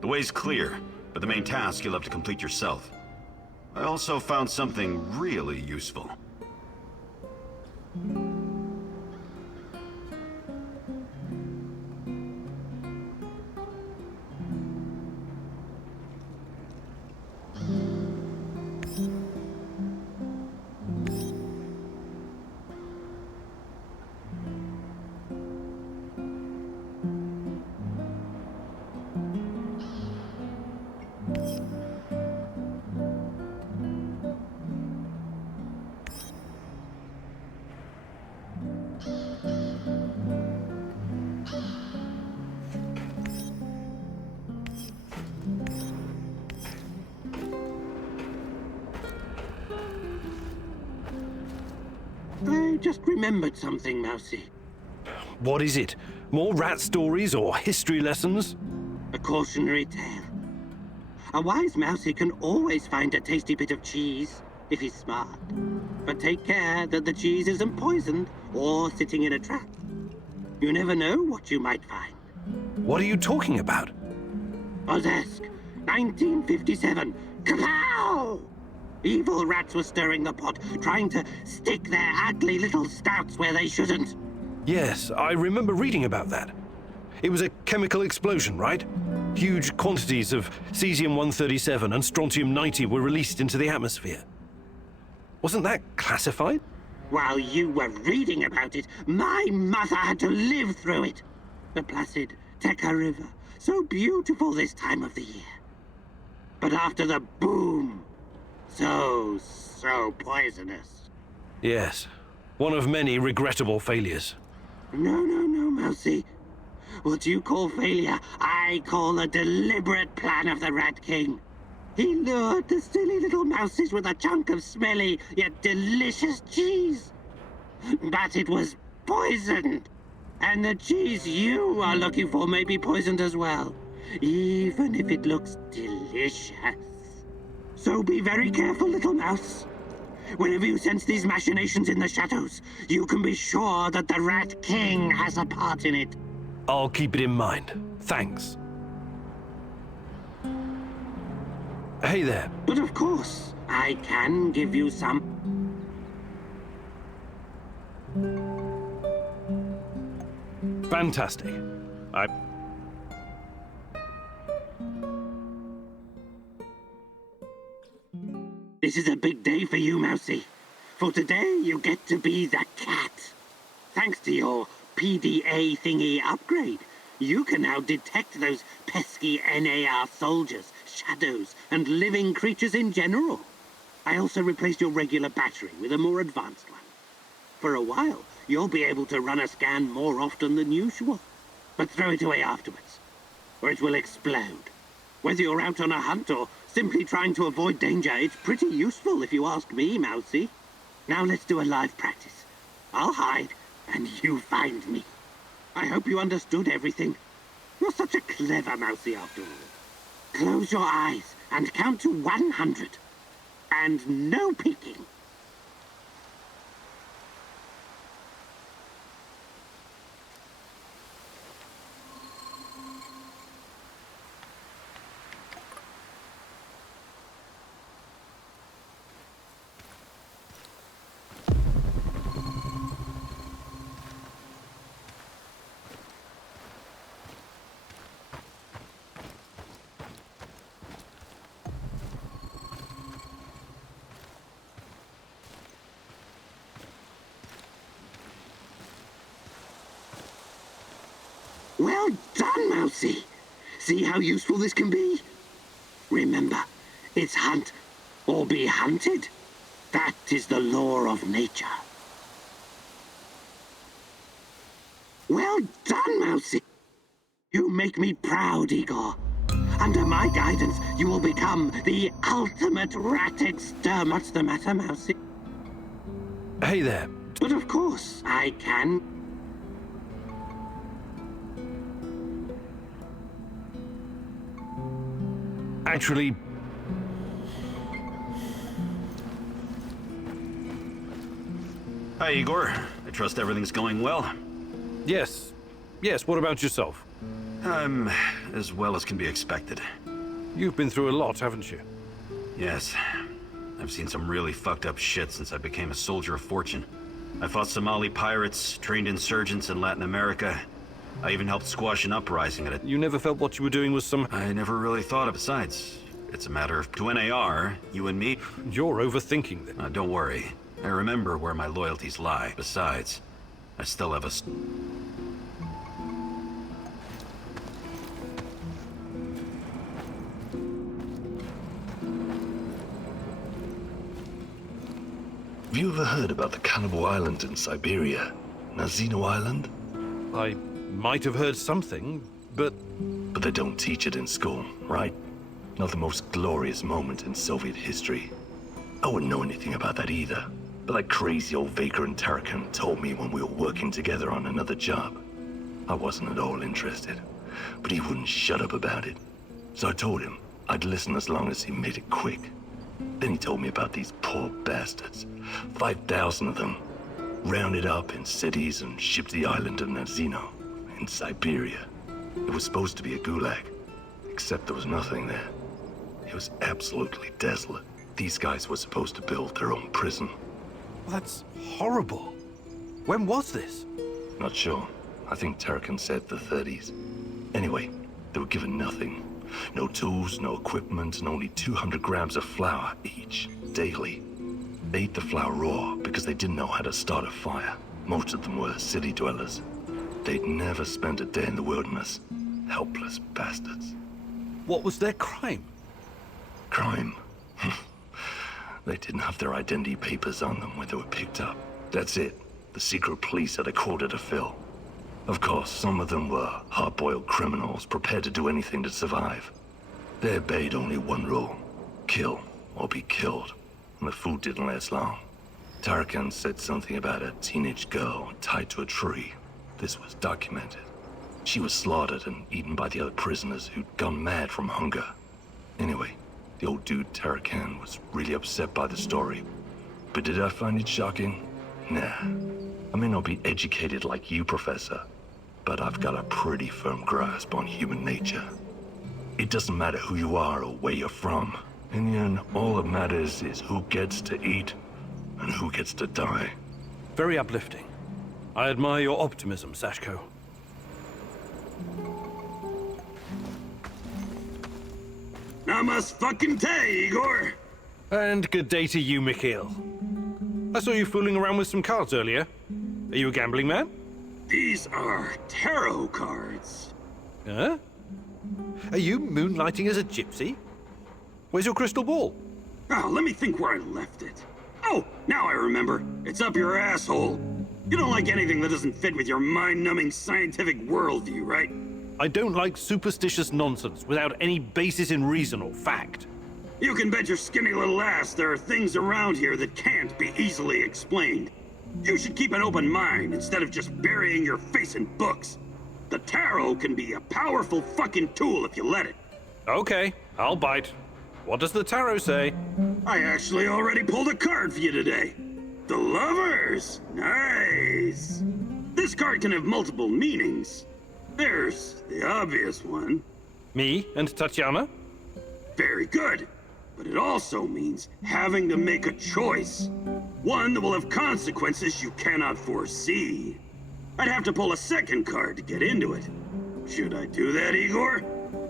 The way's clear, but the main task you'll have to complete yourself. I also found something really useful. I just remembered something, Mousy. What is it? More rat stories or history lessons? A cautionary tale. A wise Mousy can always find a tasty bit of cheese, if he's smart. But take care that the cheese isn't poisoned or sitting in a trap. You never know what you might find. What are you talking about? Ozersk, 1957. Kapow! Evil rats were stirring the pot, trying to stick their ugly little snouts where they shouldn't. Yes, I remember reading about that. It was a chemical explosion, right? Huge quantities of cesium-137 and strontium-90 were released into the atmosphere. Wasn't that classified? While you were reading about it, my mother had to live through it. The placid Teka River, so beautiful this time of the year. But after the boom, so poisonous. Yes, one of many regrettable failures. No, Mousy. What you call failure, I call a deliberate plan of the Rat King. He lured the silly little mouses with a chunk of smelly yet delicious cheese. But it was poisoned. And the cheese you are looking for may be poisoned as well, even if it looks delicious. So be very careful, little mouse. Whenever you sense these machinations in the shadows, you can be sure that the Rat King has a part in it. I'll keep it in mind. Thanks. Hey there. But of course, I can give you some. Fantastic. This is a big day for you, Mousy. For today, you get to be the cat. Thanks to your PDA thingy upgrade, you can now detect those pesky NAR soldiers, shadows, and living creatures in general. I also replaced your regular battery with a more advanced one. For a while, you'll be able to run a scan more often than usual. But throw it away afterwards, or it will explode. Whether you're out on a hunt or simply trying to avoid danger, it's pretty useful if you ask me, Mousy. Now let's do a live practice. I'll hide, and you find me. I hope you understood everything. You're such a clever Mousy after all. Close your eyes and count to 100. And no peeking. Well done, Mousy. See how useful this can be? Remember, it's hunt or be hunted. That is the law of nature. Well done, Mousy. You make me proud, Igor. Under my guidance, you will become the ultimate rat exterminator. What's the matter, Mousy? Hey there. But of course, I can. Actually... Hi, Igor. I trust everything's going well. Yes. Yes, what about yourself? I'm as well as can be expected. You've been through a lot, haven't you? Yes. I've seen some really fucked up shit since I became a soldier of fortune. I fought Somali pirates, trained insurgents in Latin America. I even helped squash an uprising at it. You never felt what you were doing was some... I never really thought of it. Besides, it's a matter of... To NAR, you and me... You're overthinking it. Don't worry. I remember where my loyalties lie. Besides, I still have a... Have you ever heard about the Cannibal Island in Siberia? Nazino Island? I might have heard something, but... But they don't teach it in school, right? Not the most glorious moment in Soviet history. I wouldn't know anything about that either. but that crazy old vagrant Tarakan told me when we were working together on another job. I wasn't at all interested, but he wouldn't shut up about it. So I told him I'd listen as long as he made it quick. Then he told me about these poor bastards. 5,000 of them, rounded up in cities and shipped to the island of Nazino, in Siberia. It was supposed to be a gulag, except there was nothing there. It was absolutely desolate. These guys were supposed to build their own prison. Well, that's horrible. When was this? Not sure. I think Tarakan said the 30s. Anyway, they were given nothing. No tools, no equipment, and only 200 grams of flour each, daily. They ate the flour raw because they didn't know how to start a fire. Most of them were city dwellers. They'd never spent a day in the wilderness. Helpless bastards. What was their crime? Crime? They didn't have their identity papers on them when they were picked up. That's it. The secret police had a quota to fill. Of course, some of them were hard-boiled criminals prepared to do anything to survive. They obeyed only one rule: kill or be killed. And the food didn't last long. Tarakan said something about a teenage girl tied to a tree. This was documented. She was slaughtered and eaten by the other prisoners who'd gone mad from hunger. Anyway, the old dude Tarakan was really upset by the story. But did I find it shocking? Nah. I may not be educated like you, Professor, but I've got a pretty firm grasp on human nature. It doesn't matter who you are or where you're from. In the end, all that matters is who gets to eat and who gets to die. Very uplifting. I admire your optimism, Sashko. Namas fucking tay, Igor! And good day to you, Mikhail. I saw you fooling around with some cards earlier. Are you a gambling man? These are tarot cards. Huh? Are you moonlighting as a gypsy? Where's your crystal ball? Oh, let me think where I left it. Oh, now I remember. It's up your asshole. You don't like anything that doesn't fit with your mind-numbing scientific worldview, right? I don't like superstitious nonsense without any basis in reason or fact. You can bet your skinny little ass there are things around here that can't be easily explained. You should keep an open mind instead of just burying your face in books. The tarot can be a powerful fucking tool if you let it. Okay, I'll bite. What does the tarot say? I actually already pulled a card for you today. The Lovers! Nice! This card can have multiple meanings. There's the obvious one. Me and Tatiana? Very good. But it also means having to make a choice. One that will have consequences you cannot foresee. I'd have to pull a second card to get into it. Should I do that, Igor?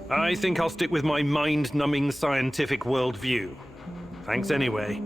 I think I'll stick with my mind-numbing scientific worldview. Thanks anyway.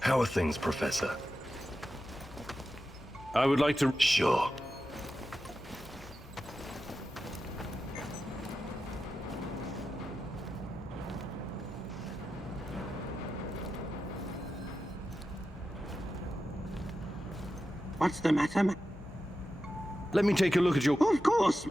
How are things, Professor? I would like to... Sure. What's the matter, Let me take a look at your... Of course.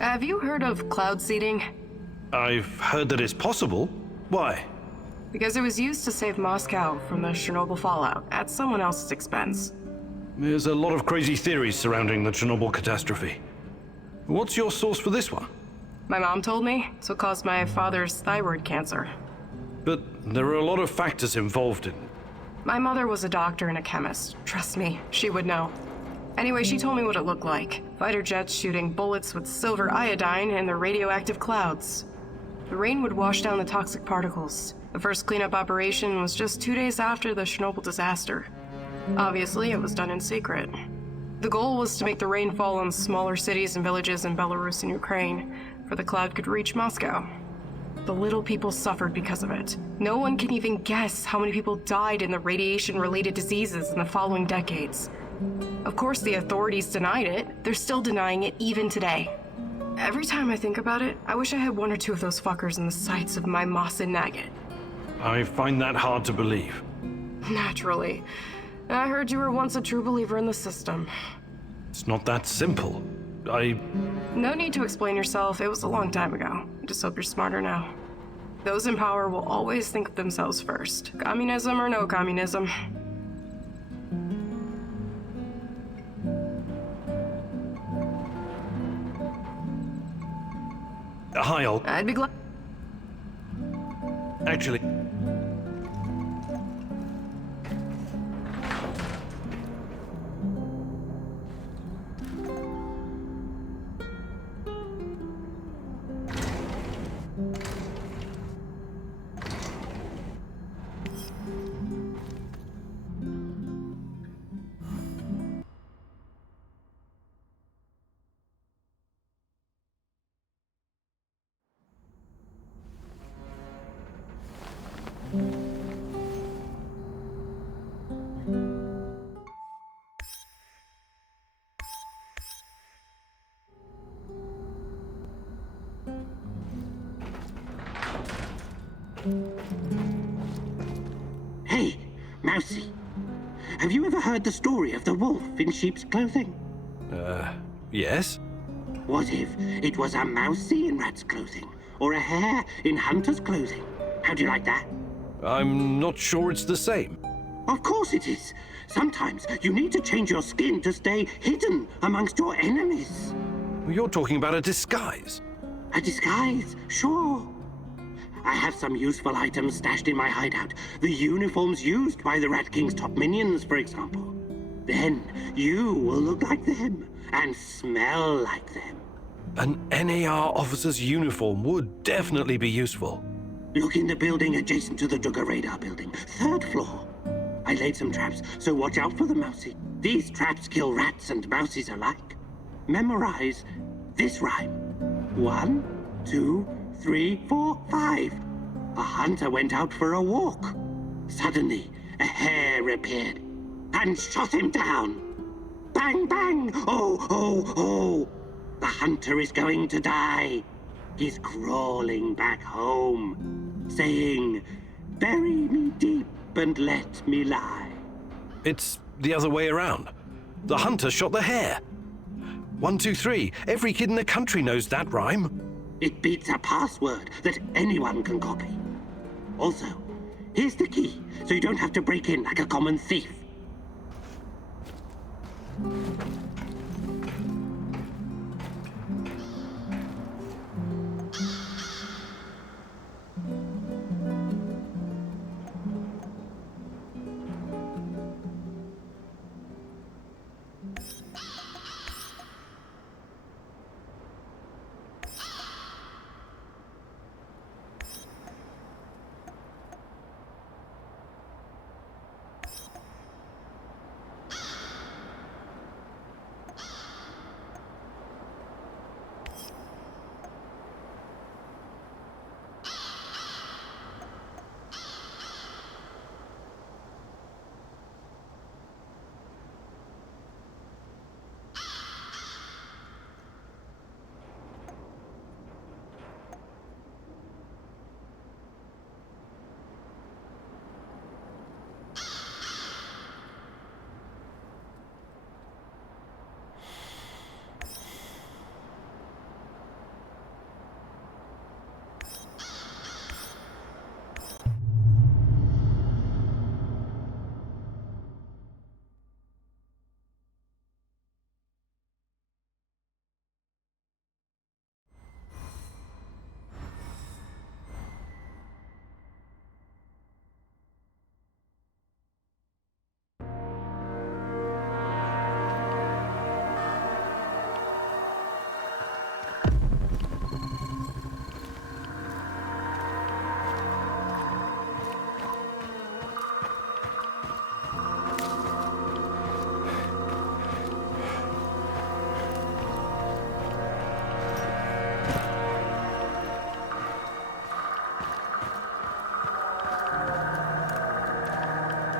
Have you heard of cloud seeding? I've heard that it's possible. Why? Because it was used to save Moscow from the Chernobyl fallout at someone else's expense. There's a lot of crazy theories surrounding the Chernobyl catastrophe. What's your source for this one? My mom told me, so it caused my father's thyroid cancer. But there are a lot of factors involved in... My mother was a doctor and a chemist. Trust me, she would know. Anyway, she told me what it looked like. Fighter jets shooting bullets with silver iodine and the radioactive clouds. The rain would wash down the toxic particles. The first cleanup operation was just 2 days after the Chernobyl disaster. Obviously, it was done in secret. The goal was to make the rain fall on smaller cities and villages in Belarus and Ukraine, for the cloud could reach Moscow. The little people suffered because of it. No one can even guess how many people died in the radiation-related diseases in the following decades. Of course, the authorities denied it. They're still denying it even today. Every time I think about it, I wish I had 1 or 2 of those fuckers in the sights of my Moss and Nugget. I find that hard to believe. Naturally. I heard you were once a true believer in the system. It's not that simple. No need to explain yourself. It was a long time ago. I just hope you're smarter now. Those in power will always think of themselves first. Communism or no communism. Hi, I'd be glad. Actually... Hey, Mousy. Have you ever heard the story of the wolf in sheep's clothing? Yes? What if it was a mousy in rat's clothing? Or a hare in hunter's clothing? How do you like that? I'm not sure it's the same. Of course it is. Sometimes you need to change your skin to stay hidden amongst your enemies. You're talking about a disguise. A disguise, sure. I have some useful items stashed in my hideout. The uniforms used by the Rat King's top minions, for example. Then you will look like them and smell like them. An NAR officer's uniform would definitely be useful. Look in the building adjacent to the Duggar radar building, 3rd floor. I laid some traps, so watch out for them, Mousy. These traps kill rats and mousies alike. Memorize this rhyme. 1, 2, 3, 4, 5. A hunter went out for a walk. Suddenly, a hare appeared and shot him down. Bang, bang! Oh, oh, oh! The hunter is going to die. He's crawling back home, saying, "Bury me deep and let me lie." It's the other way around. The hunter shot the hare. 1, 2, 3. Every kid in the country knows that rhyme. It beats a password that anyone can copy. Also, here's the key, so you don't have to break in like a common thief.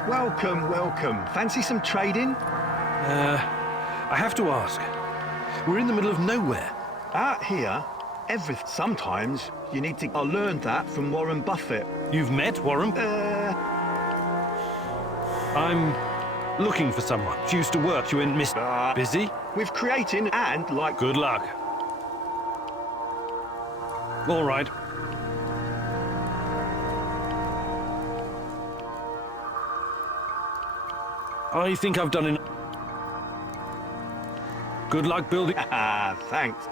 Welcome, welcome. Fancy some trading? I have to ask. We're in the middle of nowhere. Out here, sometimes you need to... I learned that from Warren Buffett. You've met Warren? I'm looking for someone. She used to work. You in Mr. Busy? With creating and like... Good luck. All right. I think I've done enough. Good luck building. Thanks.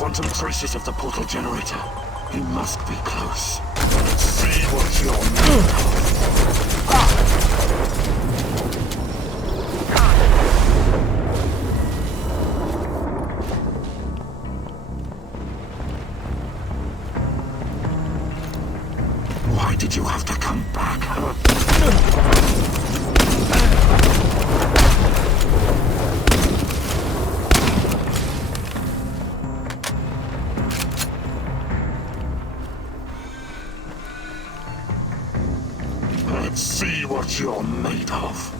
Quantum traces of the portal generator. He must be close. Let's see what you're made of. Why did you have to come back, huh? what you're made of.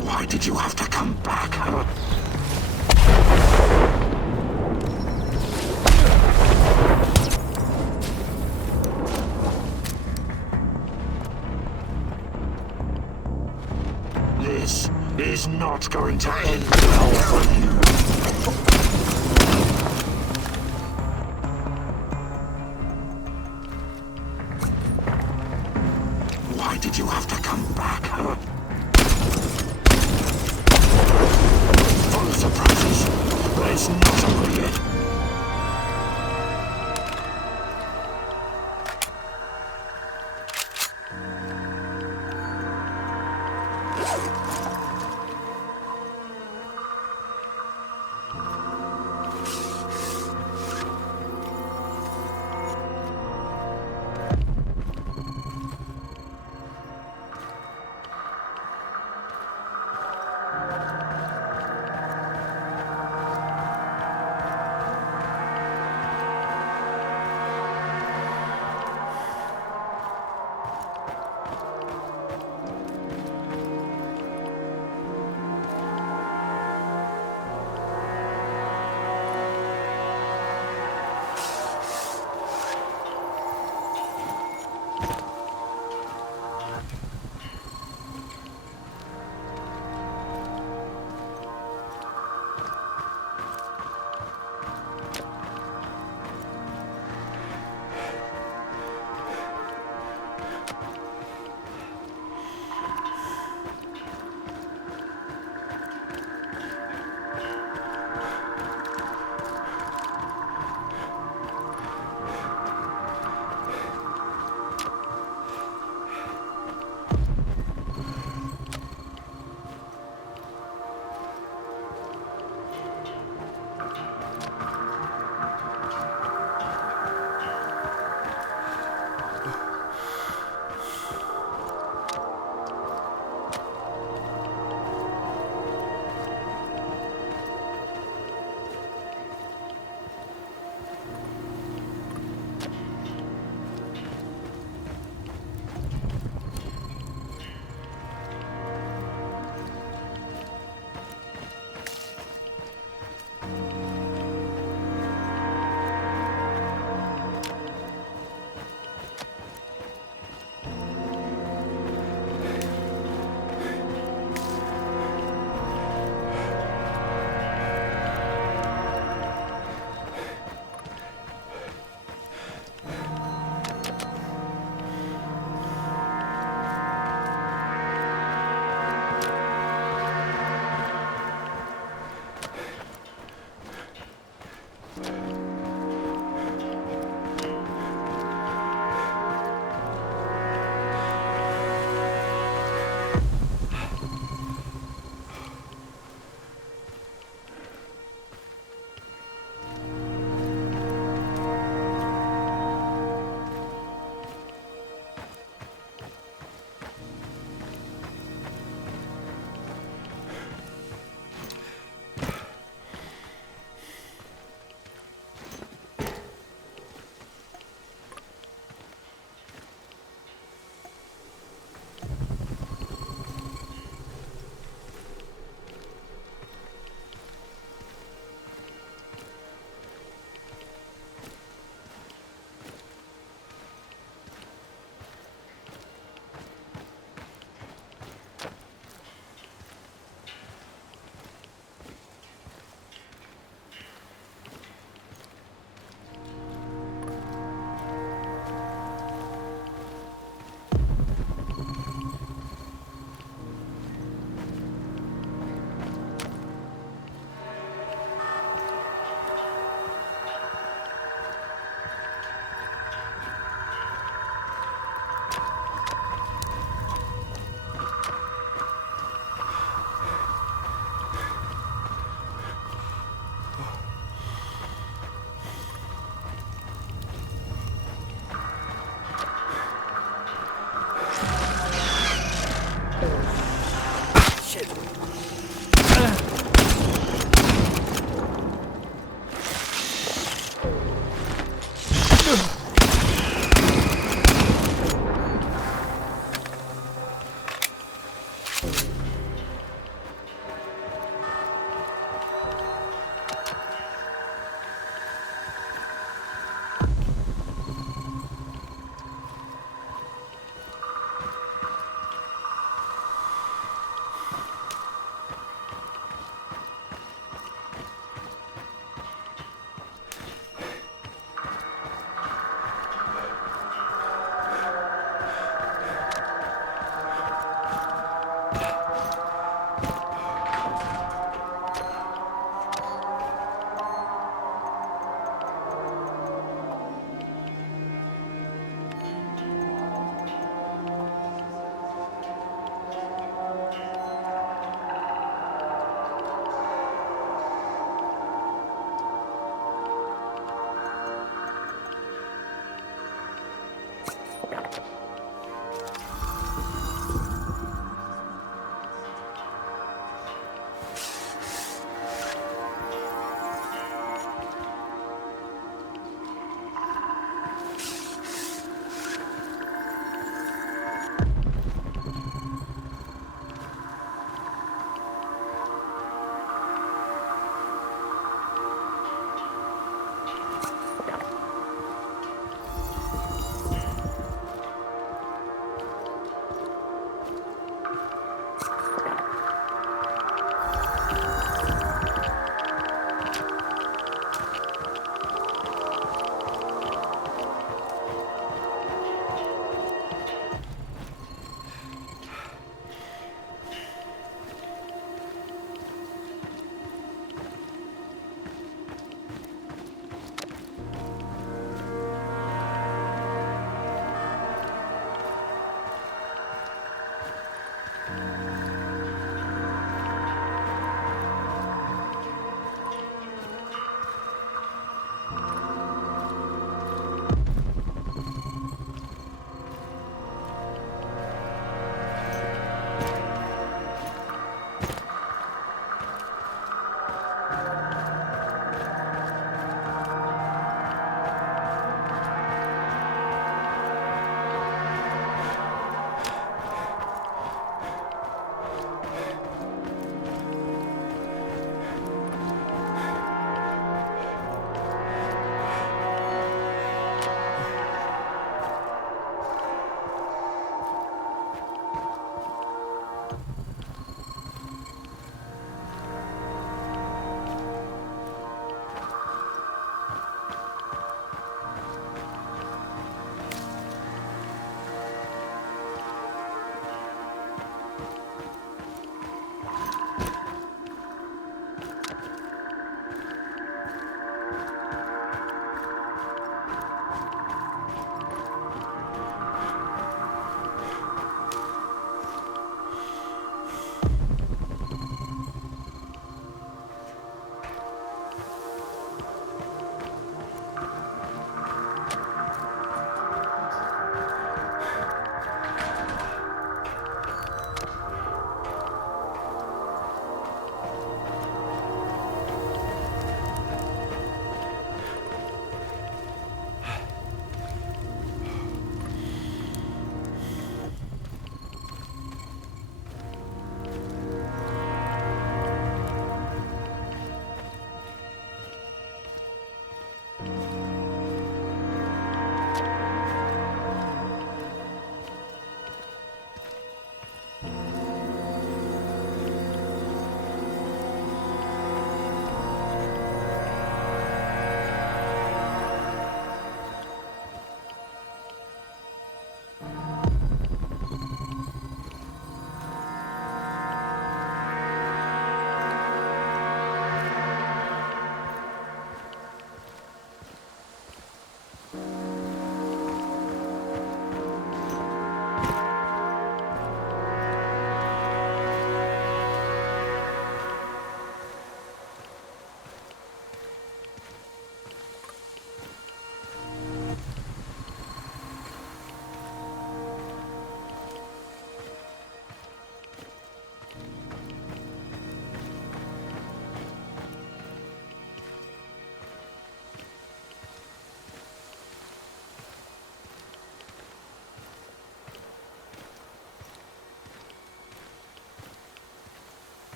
Why did you have to come back, huh? This is not going to end well for you. Why did you have to come back, huh? Full of surprises, but it's not over yet.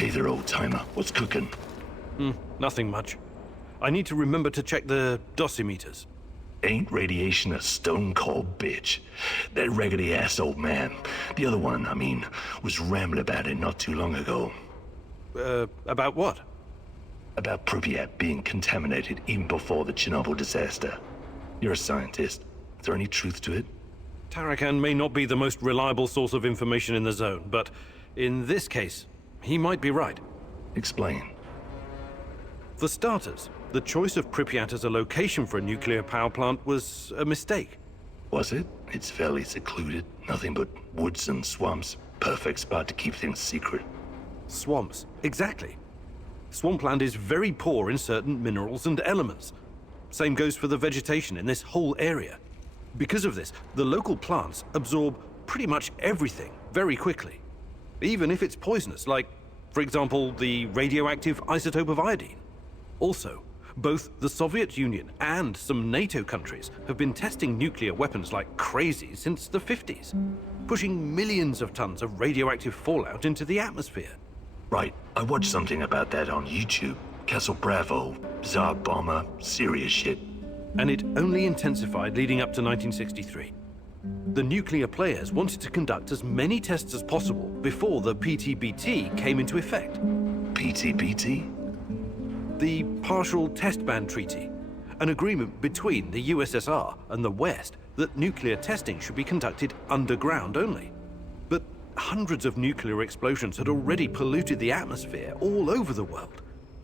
Hey there, old-timer. What's cooking? Nothing much. I need to remember to check the dosimeters. Ain't radiation a stone-cold bitch? That raggedy-ass old man, the other one, I mean, was rambling about it not too long ago. About what? About Pripyat being contaminated even before the Chernobyl disaster. You're a scientist. Is there any truth to it? Tarakan may not be the most reliable source of information in the zone, but in this case, he might be right. Explain. For starters, the choice of Pripyat as a location for a nuclear power plant was a mistake. Was it? It's fairly secluded. Nothing but woods and swamps. Perfect spot to keep things secret. Swamps, exactly. Swampland is very poor in certain minerals and elements. Same goes for the vegetation in this whole area. Because of this, the local plants absorb pretty much everything very quickly. Even if it's poisonous, like, for example, the radioactive isotope of iodine. Also, both the Soviet Union and some NATO countries have been testing nuclear weapons like crazy since the 50s, pushing millions of tons of radioactive fallout into the atmosphere. Right, I watched something about that on YouTube. Castle Bravo, Tsar Bomber, serious shit. And it only intensified leading up to 1963. The nuclear players wanted to conduct as many tests as possible before the PTBT came into effect. PTBT? The Partial Test Ban Treaty, an agreement between the USSR and the West that nuclear testing should be conducted underground only. But hundreds of nuclear explosions had already polluted the atmosphere all over the world,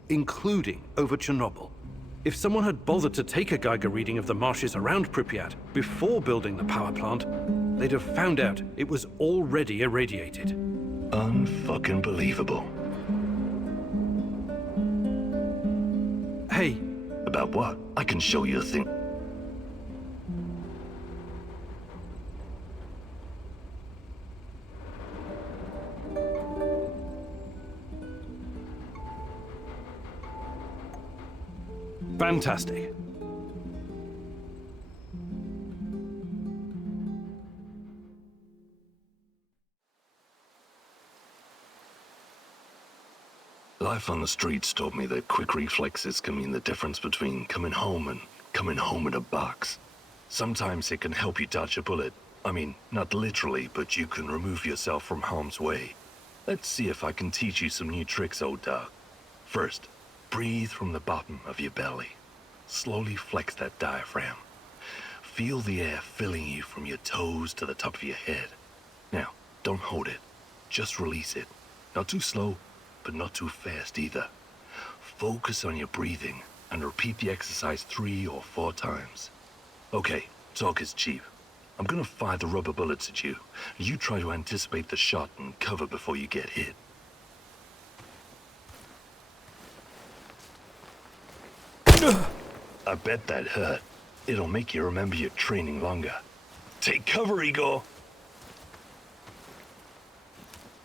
including over Chernobyl. If someone had bothered to take a Geiger reading of the marshes around Pripyat before building the power plant, they'd have found out it was already irradiated. Unfucking believable. Hey. About what? I can show you a thing. Fantastic. Life on the streets taught me that quick reflexes can mean the difference between coming home and coming home in a box. Sometimes it can help you dodge a bullet. I mean, not literally, but you can remove yourself from harm's way. Let's see if I can teach you some new tricks, old dog. First, breathe from the bottom of your belly. Slowly flex that diaphragm. Feel the air filling you from your toes to the top of your head. Now, don't hold it. Just release it. Not too slow, but not too fast either. Focus on your breathing and repeat the exercise 3 or 4 times. Okay, talk is cheap. I'm gonna fire the rubber bullets at you. You try to anticipate the shot and cover before you get hit. I bet that hurt. It'll make you remember your training longer. Take cover, Igor!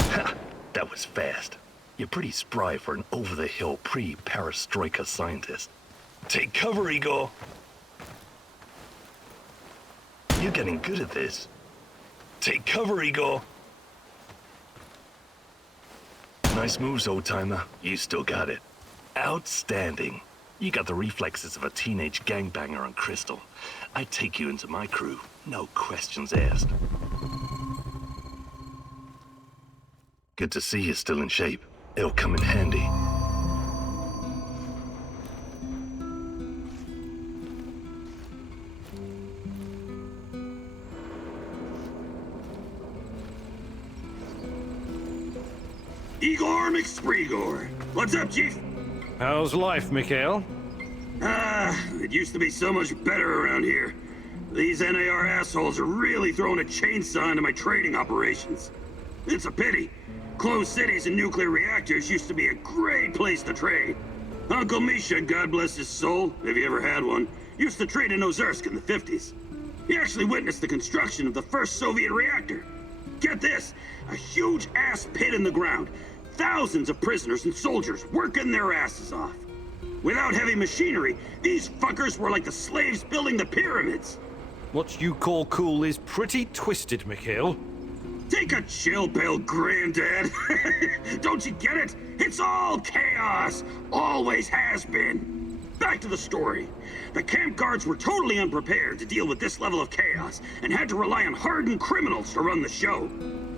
Ha! That was fast. You're pretty spry for an over-the-hill pre-perestroika scientist. Take cover, Igor! You're getting good at this. Take cover, Igor! Nice moves, old-timer. You still got it. Outstanding. You got the reflexes of a teenage gangbanger on Crystal. I'd take you into my crew, no questions asked. Good to see you're still in shape. It'll come in handy. Igor McSpreegor. What's up, Chief? How's life, Mikhail? It used to be so much better around here. These NAR assholes are really throwing a chainsaw into my trading operations. It's a pity. Closed cities and nuclear reactors used to be a great place to trade. Uncle Misha, God bless his soul, if he ever had one, used to trade in Ozersk in the 50s. He actually witnessed the construction of the first Soviet reactor. Get this, a huge ass pit in the ground. Thousands of prisoners and soldiers working their asses off. Without heavy machinery, these fuckers were like the slaves building the pyramids. What you call cool is pretty twisted, Mikhail. Take a chill pill, Granddad. Don't you get it? It's all chaos. Always has been. Back to the story. The camp guards were totally unprepared to deal with this level of chaos and had to rely on hardened criminals to run the show.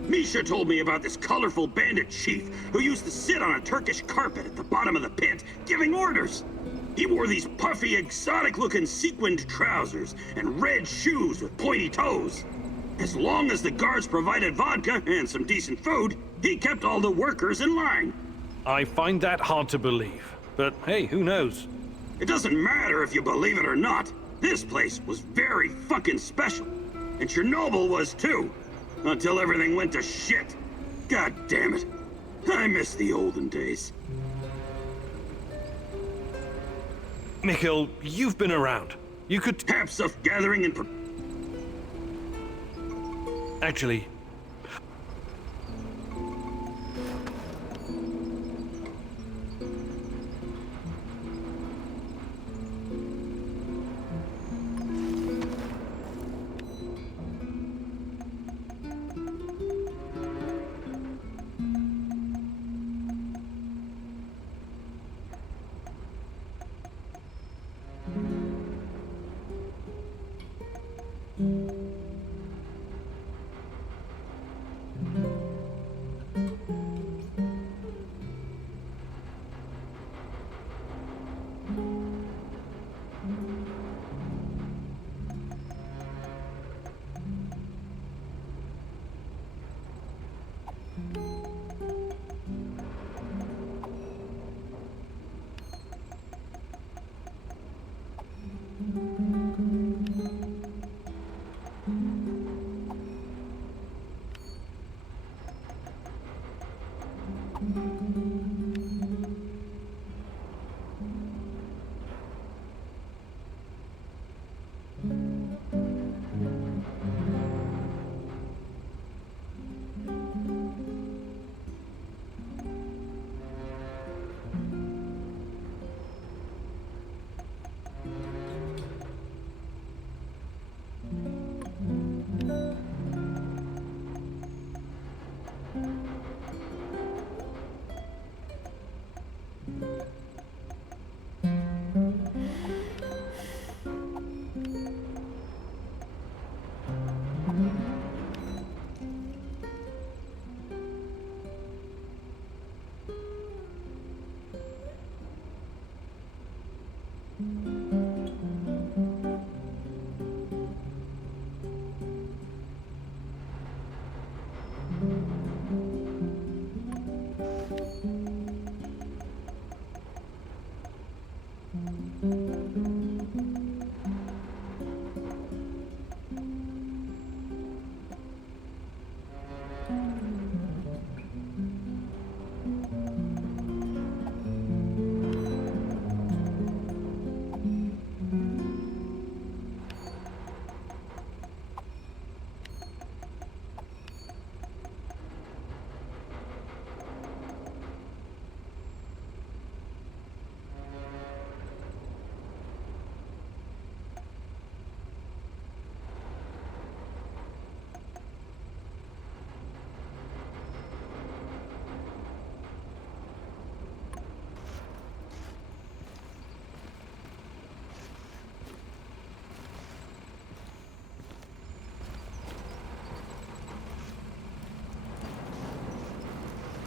Misha told me about this colorful bandit chief who used to sit on a Turkish carpet at the bottom of the pit, giving orders. He wore these puffy, exotic-looking sequined trousers and red shoes with pointy toes. As long as the guards provided vodka and some decent food, he kept all the workers in line. I find that hard to believe, but hey, who knows? It doesn't matter if you believe it or not. This place was very fucking special. And Chernobyl was too. Until everything went to shit. God damn it. I miss the olden days. Mikhail, you've been around. You could have stuff gathering and... Actually...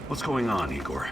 What's going on, Igor?